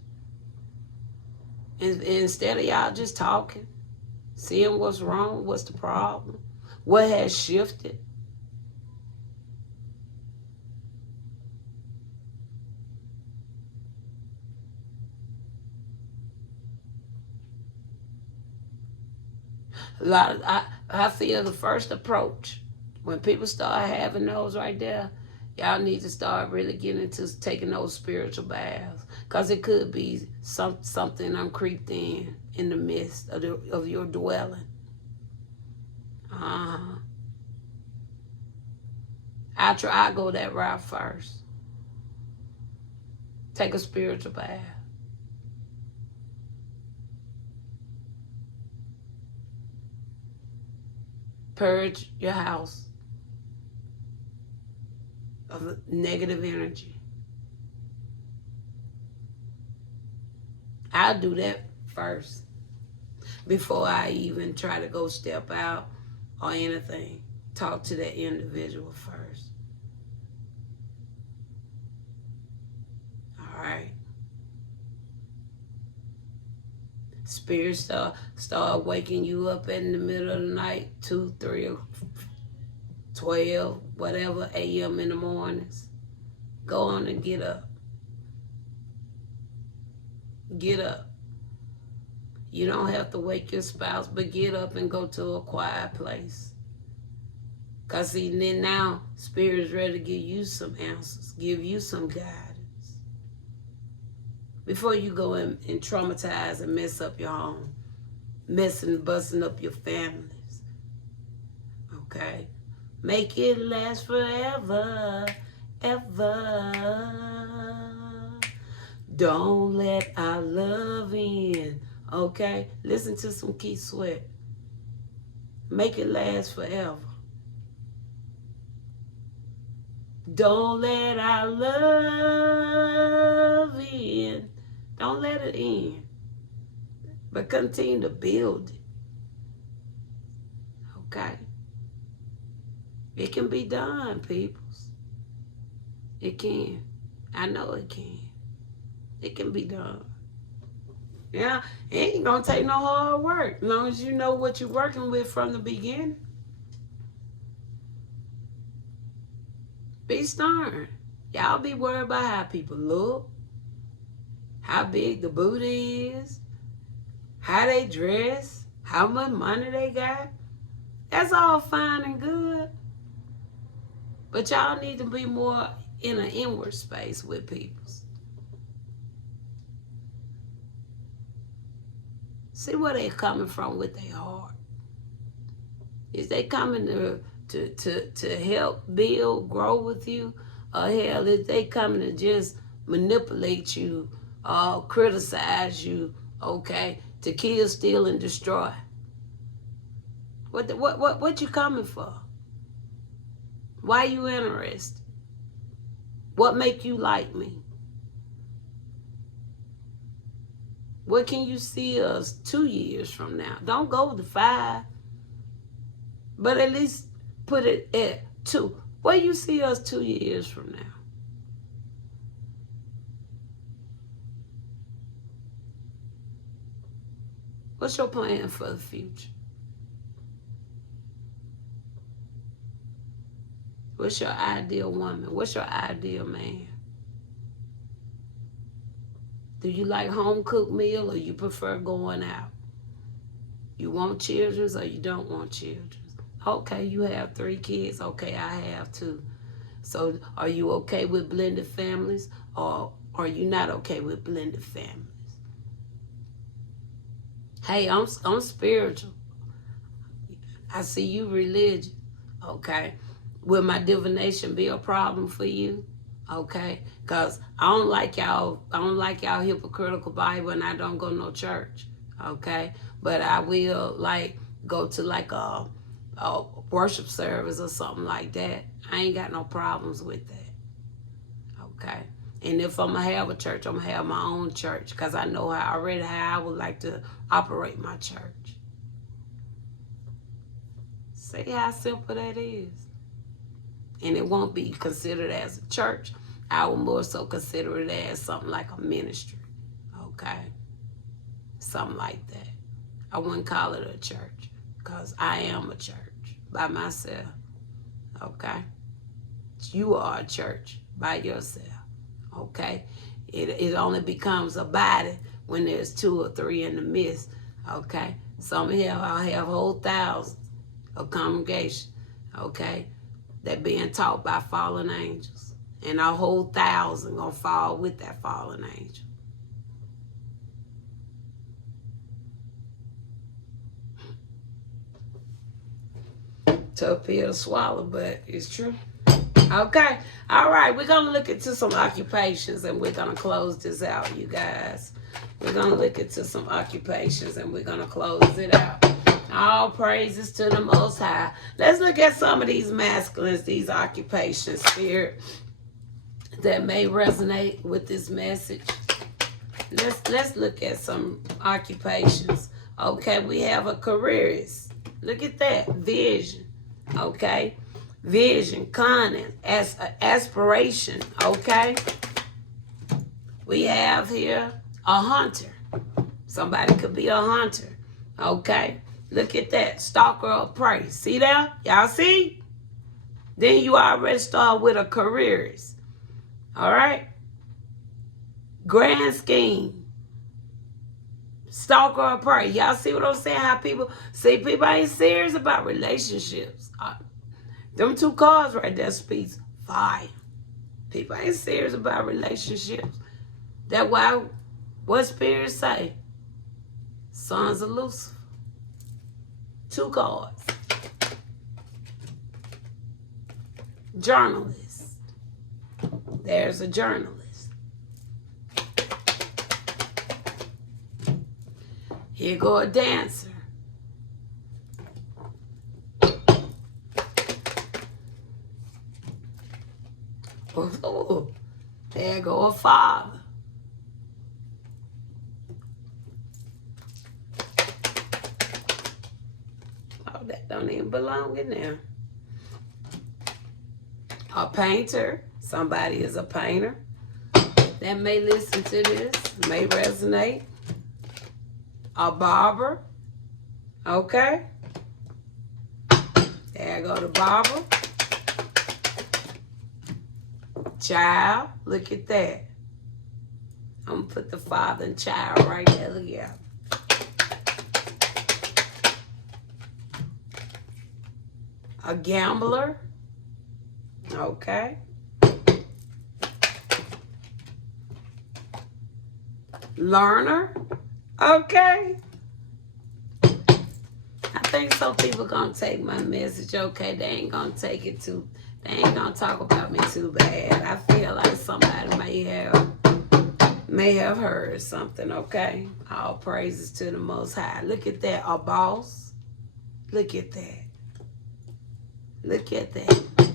And instead of y'all just talking, seeing what's wrong, what's the problem, what has shifted. A lot of, I feel the first approach, when people start having those right there, y'all need to start really getting into taking those spiritual baths, because it could be something uncreeped in the midst of your dwelling. I go that route first. Take a spiritual bath. Purge your house of negative energy. I'll do that first before I even try to go step out or anything. Talk to that individual first. All right. Spirits start waking you up in the middle of the night, 2, 3, 12, whatever a.m. in the mornings. Go on and get up. Get up. You don't have to wake your spouse, but get up and go to a quiet place. Because see, then now, Spirit is ready to give you some answers, give you some guidance. Before you go and traumatize and mess up your home, busting up your families. Okay? Make it last forever, ever. Don't let our love in. Okay? Listen to some Keith Sweat. Make it last forever. Don't let our love in. Don't let it in. But continue to build it. Okay? It can be done, peoples. It can. I know it can. It can be done. Yeah, it ain't gonna take no hard work as long as you know what you're working with from the beginning. Be stern. Y'all be worried about how people look, how big the booty is, how they dress, how much money they got. That's all fine and good. But y'all need to be more in an inward space with people. See where they're coming from with their heart. Is they coming to help build, grow with you? Or hell, is they coming to just manipulate you, criticize you, okay, to kill, steal, and destroy? What you coming for? Why you interested? What make you like me? What can you see us 2 years from now? Don't go to 5, but at least put it at 2. Where you see us 2 years from now? What's your plan for the future? What's your ideal woman? What's your ideal man? Do you like home-cooked meal or you prefer going out? You want children or you don't want children? Okay, you have 3 kids. Okay, I have 2. So are you okay with blended families or are you not okay with blended families? Hey, I'm spiritual. I see you religious. Okay. Will my divination be a problem for you? Okay, because I don't like y'all hypocritical Bible, and I don't go to no church. Okay, but I will go to a worship service or something like that. I ain't got no problems with that. Okay, and if I'm gonna have a church, I'm gonna have my own church because I know how I would like to operate my church. See how simple that is. And it won't be considered as a church. I would more so consider it as something like a ministry. Okay? Something like that. I wouldn't call it a church because I am a church by myself. Okay? You are a church by yourself. Okay? It only becomes a body when there's 2 or 3 in the midst. Okay? Some here I'll have whole thousands of congregation. Okay? That being taught by fallen angels. And a whole 1,000 gonna fall with that fallen angel. Tough pill to swallow, but it's true. Okay. All right. We're going to look into some occupations and we're going to close this out, you guys. We're going to look into some occupations and we're going to close it out. All praises to the Most High. Let's look at some of these masculines, these occupations, spirit, that may resonate with this message. Let's look at some occupations. Okay. We have a careerist. Look at that. Vision. Okay. Vision, cunning, aspiration, okay? We have here a hunter. Somebody could be a hunter, okay? Look at that, stalker of prey. See that? Y'all see? Then you already start with a careerist, all right? Grand scheme, stalker of prey. Y'all see what I'm saying? How people ain't serious about relationships. Them 2 cards right there speaks fire. People ain't serious about relationships. That's why, what spirits say? Sons of Lucifer. 2 cards. Journalist. There's a journalist. Here go a dancer. Oh, there go a father. Oh, that don't even belong in there. A painter. Somebody is a painter. That may listen to this, may resonate. A barber. Okay. There go the barber. Child, look at that. I'm going to put the father and child right there. Look at a gambler. Okay. Learner. Okay. I think some people going to take my message. Okay, they ain't going to take it too. They ain't gonna talk about me too bad. I feel like somebody may have heard something, okay? All praises to the Most High. Look at that, a boss. Look at that. Look at that.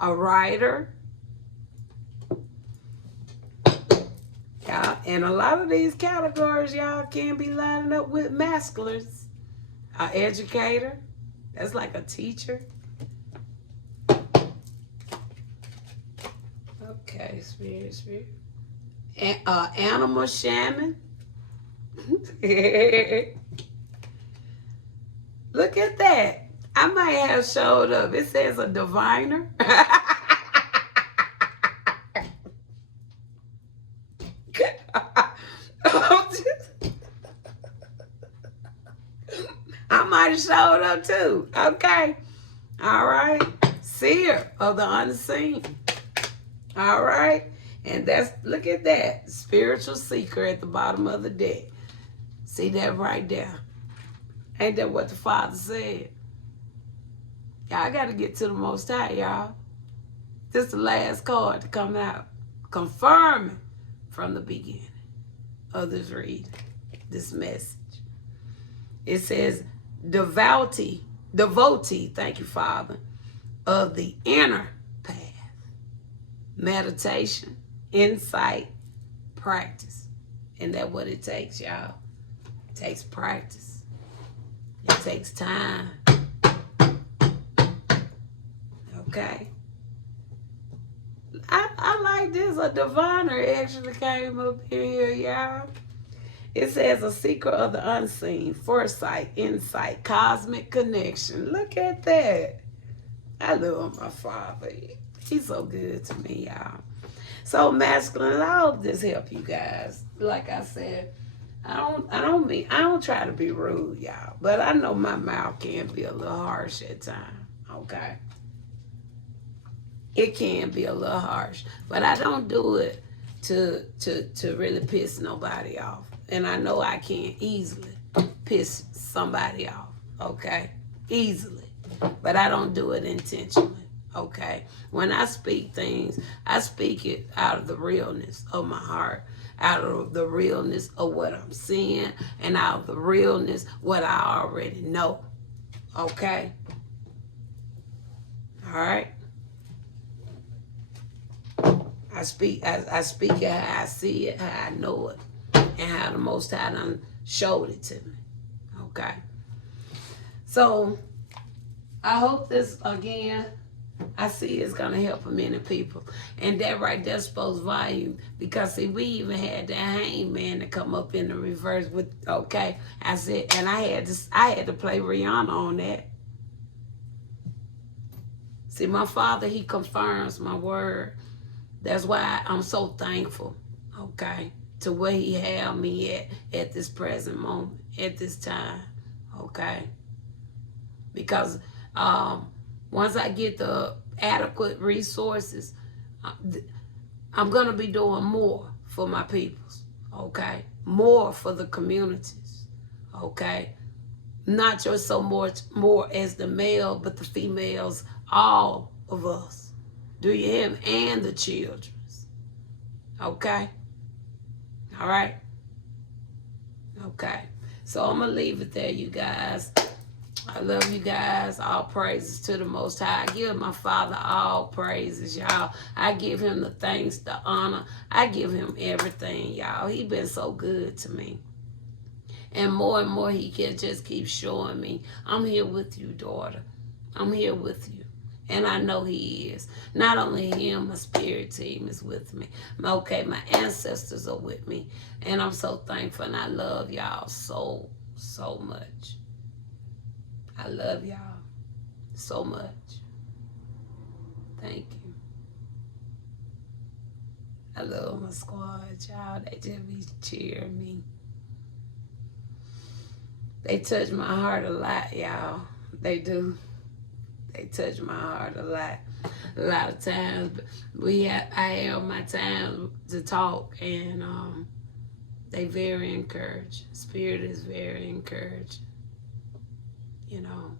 A writer. Y'all, and a lot of these categories, y'all, can be lining up with masculines. An educator. That's like a teacher. Okay, spirit. Animal shaman. Look at that. I might have showed up. It says a diviner. I might have showed up too. Okay. All right. Seer of the unseen. All right. And that's, look at that. Spiritual seeker at the bottom of the deck. See that right there? Ain't that what the Father said? Y'all got to get to the Most High, y'all. This is the last card to come out. Confirming from the beginning. Others read this message. It says, devotee, thank you, Father, of the inner path. Meditation, insight, practice. And that's what it takes, y'all. It takes practice. It takes time. Okay. I like this. A diviner actually came up in here, y'all. It says a secret of the unseen, foresight, insight, cosmic connection. Look at that. I love my father. He's so good to me, y'all. So masculine, I hope this help you guys. Like I said, I don't try to be rude, y'all. But I know my mouth can be a little harsh at times. Okay. It can be a little harsh. But I don't do it to really piss nobody off. And I know I can easily piss somebody off. Okay? Easily. But I don't do it intentionally. Okay? When I speak things, I speak it out of the realness of my heart, out of the realness of what I'm seeing, and out of the realness what I already know. Okay? All right? I speak it how I see it, how I know it, and how the Most High done showed it to me. Okay? So, I hope this, again, I see it's going to help many people. And that right there spoke volume. Because, see, we even had that hangman to come up in the reverse with, okay? I said, and I had to play Rihanna on that. See, my father, he confirms my word. That's why I'm so thankful, okay, to where he had me at this present moment, at this time, okay? Because once I get the adequate resources, I'm going to be doing more for my peoples, okay? More for the communities, okay? Not just so much more as the male, but the females, all of us. Do you hear me? And the children, okay? All right? Okay. So I'm going to leave it there, you guys. I love you guys. All praises to the Most High. I give my Father all praises, y'all. I give him the thanks, the honor. I give him everything, y'all. He been so good to me. And more he can just keep showing me, I'm here with you, daughter. I'm here with you. And I know he is. Not only him, my spirit team is with me. Okay, my ancestors are with me. And I'm so thankful, and I love y'all so, so much. I love y'all so much. Thank you. I love my squad, y'all. They just be cheering me. They touch my heart a lot, y'all. They do. They touch my heart a lot. A lot of times, I have my time to talk, and they very encouraged. Spirit is very encouraged. You know.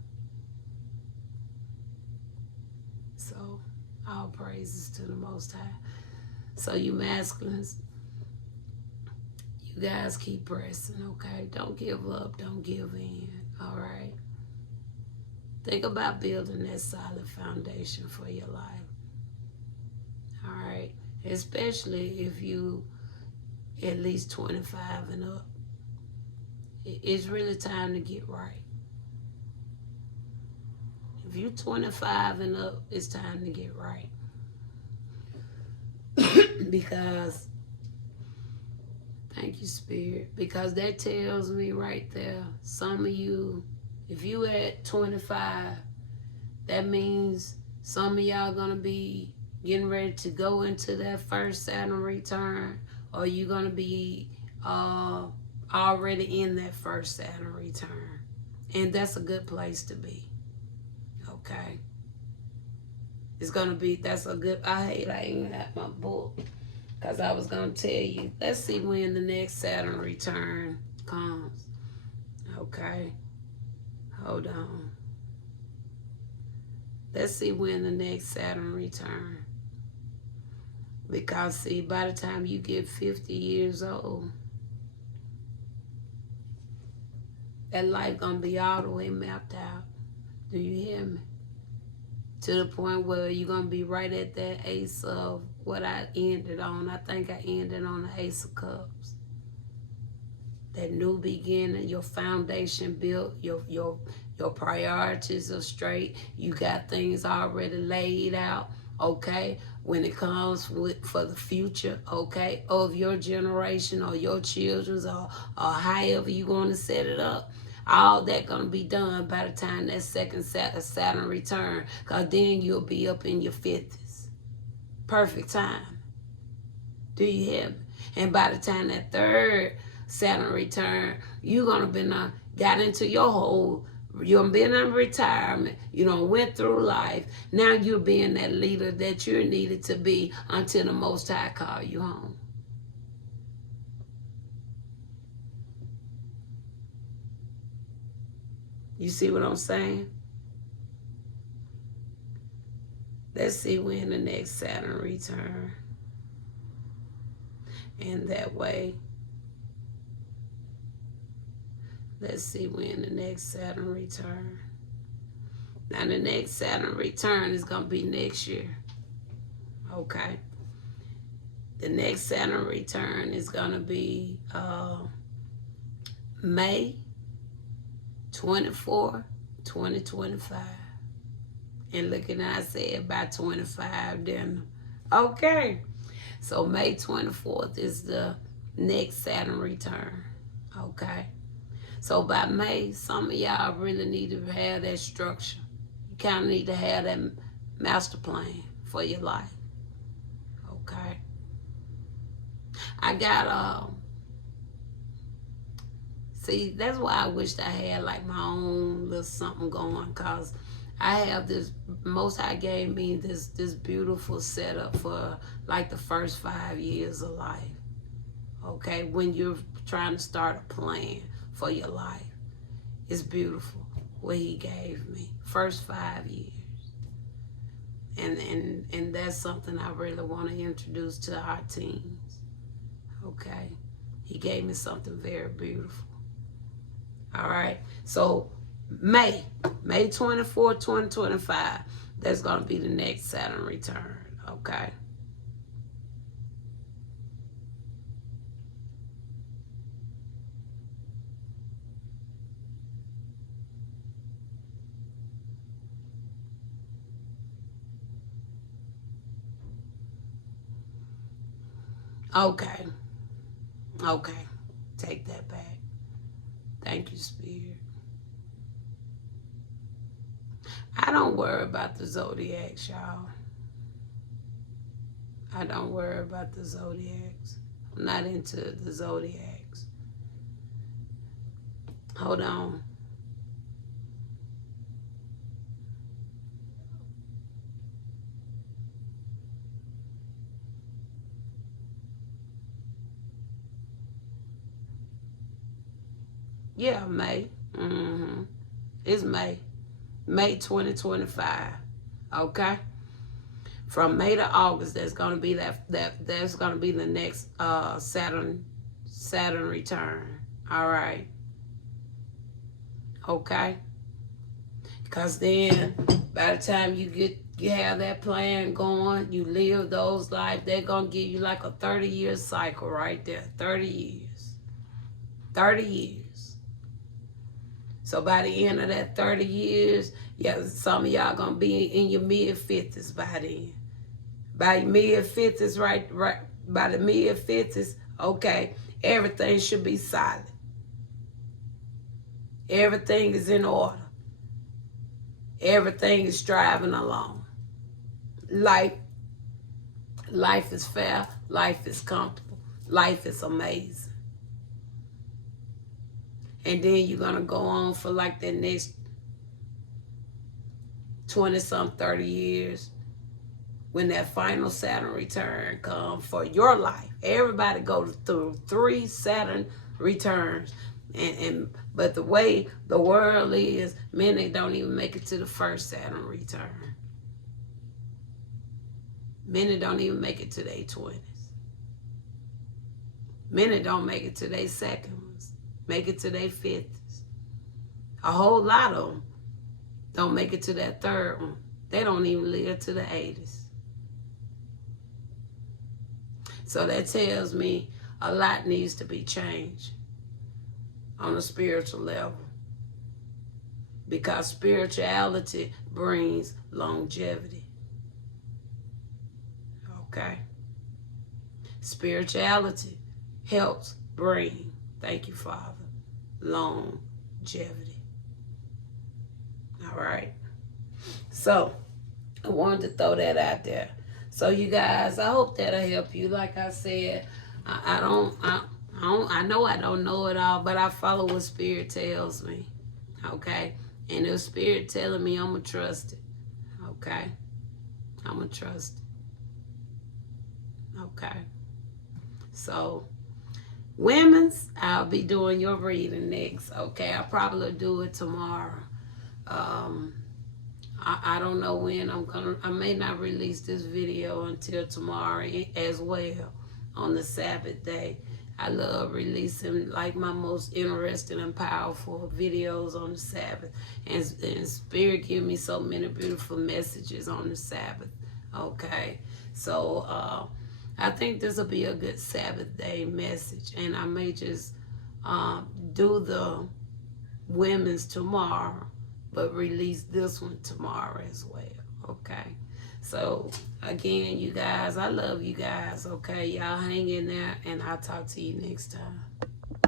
So, all praises to the Most High. So, you masculines, you guys keep pressing, okay? Don't give up. Don't give in, all right? Think about building that solid foundation for your life. All right? Especially if you at least 25 and up. It's really time to get right. If you're 25 and up, it's time to get right. Because, thank you, Spirit, because that tells me right there, some of you, if you at 25, that means some of y'all gonna be getting ready to go into that first Saturn return, or you're gonna be already in that first Saturn return. And that's a good place to be. Okay. It's gonna be, that's a good, I ain't got my book. Because I was gonna tell you, let's see when the next Saturn return comes. Okay. Hold on. Let's see when the next Saturn return. Because, see, by the time you get 50 years old, that life gonna be all the way mapped out. Do you hear me? To the point where you're gonna be right at that ace of what I ended on. I think I ended on the Ace of Cups. That new beginning, your foundation built, your Your priorities are straight. You got things already laid out, okay? When it comes for the future, okay, of your generation or your children's or however you're going to set it up. All that going to be done by the time that second Saturn return, because then you'll be up in your 50s. Perfect time. Do you hear me? And by the time that third Saturn return, you're going to be got into your whole, you've been in retirement, you done went through life. Now you're being that leader that you're needed to be until the Most High call you home. You see what I'm saying? Let's see when the next Saturn return. And that way, let's see when the next Saturn return. Now the next Saturn return is going to be next year. Okay. The next Saturn return is going to be May 24, 2025. And looking, I said by 25 then. Okay. So May 24th is the next Saturn return. Okay. So by May, some of y'all really need to have that structure. You kind of need to have that master plan for your life. Okay. I got, see, that's why I wished I had like my own little something going, because I have this, Most High gave me this beautiful setup for like the first 5 years of life. Okay, when you're trying to start a plan for your life. It's beautiful what he gave me. First 5 years. And that's something I really want to introduce to our teens. Okay. He gave me something very beautiful. All right. So May 24, 2025, that's going to be the next Saturn return. Okay. Okay. Okay. Take that back. Thank you, Spirit. I don't worry about the zodiacs, y'all. I don't worry about the zodiacs. I'm not into the zodiacs. Hold on. Yeah, May. It's May. May 2025. Okay? From May to August, there's gonna be there's gonna be the next Saturn return. All right. Okay? Because then by the time you have that plan going, you live those lives, they're gonna give you like a 30-year cycle right there. 30 years. 30 years. So by the end of that 30 years, yeah, some of y'all gonna be in your mid-50s by then. By mid-50s, right, by the mid-50s, okay, everything should be solid. Everything is in order. Everything is driving along. Life is fair. Life is comfortable. Life is amazing. And then you're going to go on for like the next 20-some, 30 years when that final Saturn return comes for your life. Everybody goes through 3 Saturn returns. But the way the world is, many don't even make it to the first Saturn return. Many don't even make it to their 20s. Many don't make it to their second ones. Make it to their 50s. A whole lot of them don't make it to that third one. They don't even live to the 80s. So that tells me a lot needs to be changed on a spiritual level. because spirituality brings longevity. Okay? Spirituality helps bring, thank you, Father, longevity. All right? So, I wanted to throw that out there. So, you guys, I hope that'll help you. Like I said, I know I don't know it all, but I follow what Spirit tells me. Okay? And if Spirit telling me, I'm going to trust it. Okay? I'm going to trust it. Okay? So, women's, I'll be doing your reading next. Okay? I'll probably do it tomorrow. I don't know when I may not release this video until tomorrow as well, on the Sabbath day. I love releasing like my most interesting and powerful videos on the Sabbath. And Spirit give me so many beautiful messages on the Sabbath. Okay. So I think this will be a good Sabbath day message. And I may just do the women's tomorrow, but release this one tomorrow as well. Okay. So, again, you guys, I love you guys. Okay. Y'all hang in there, and I'll talk to you next time.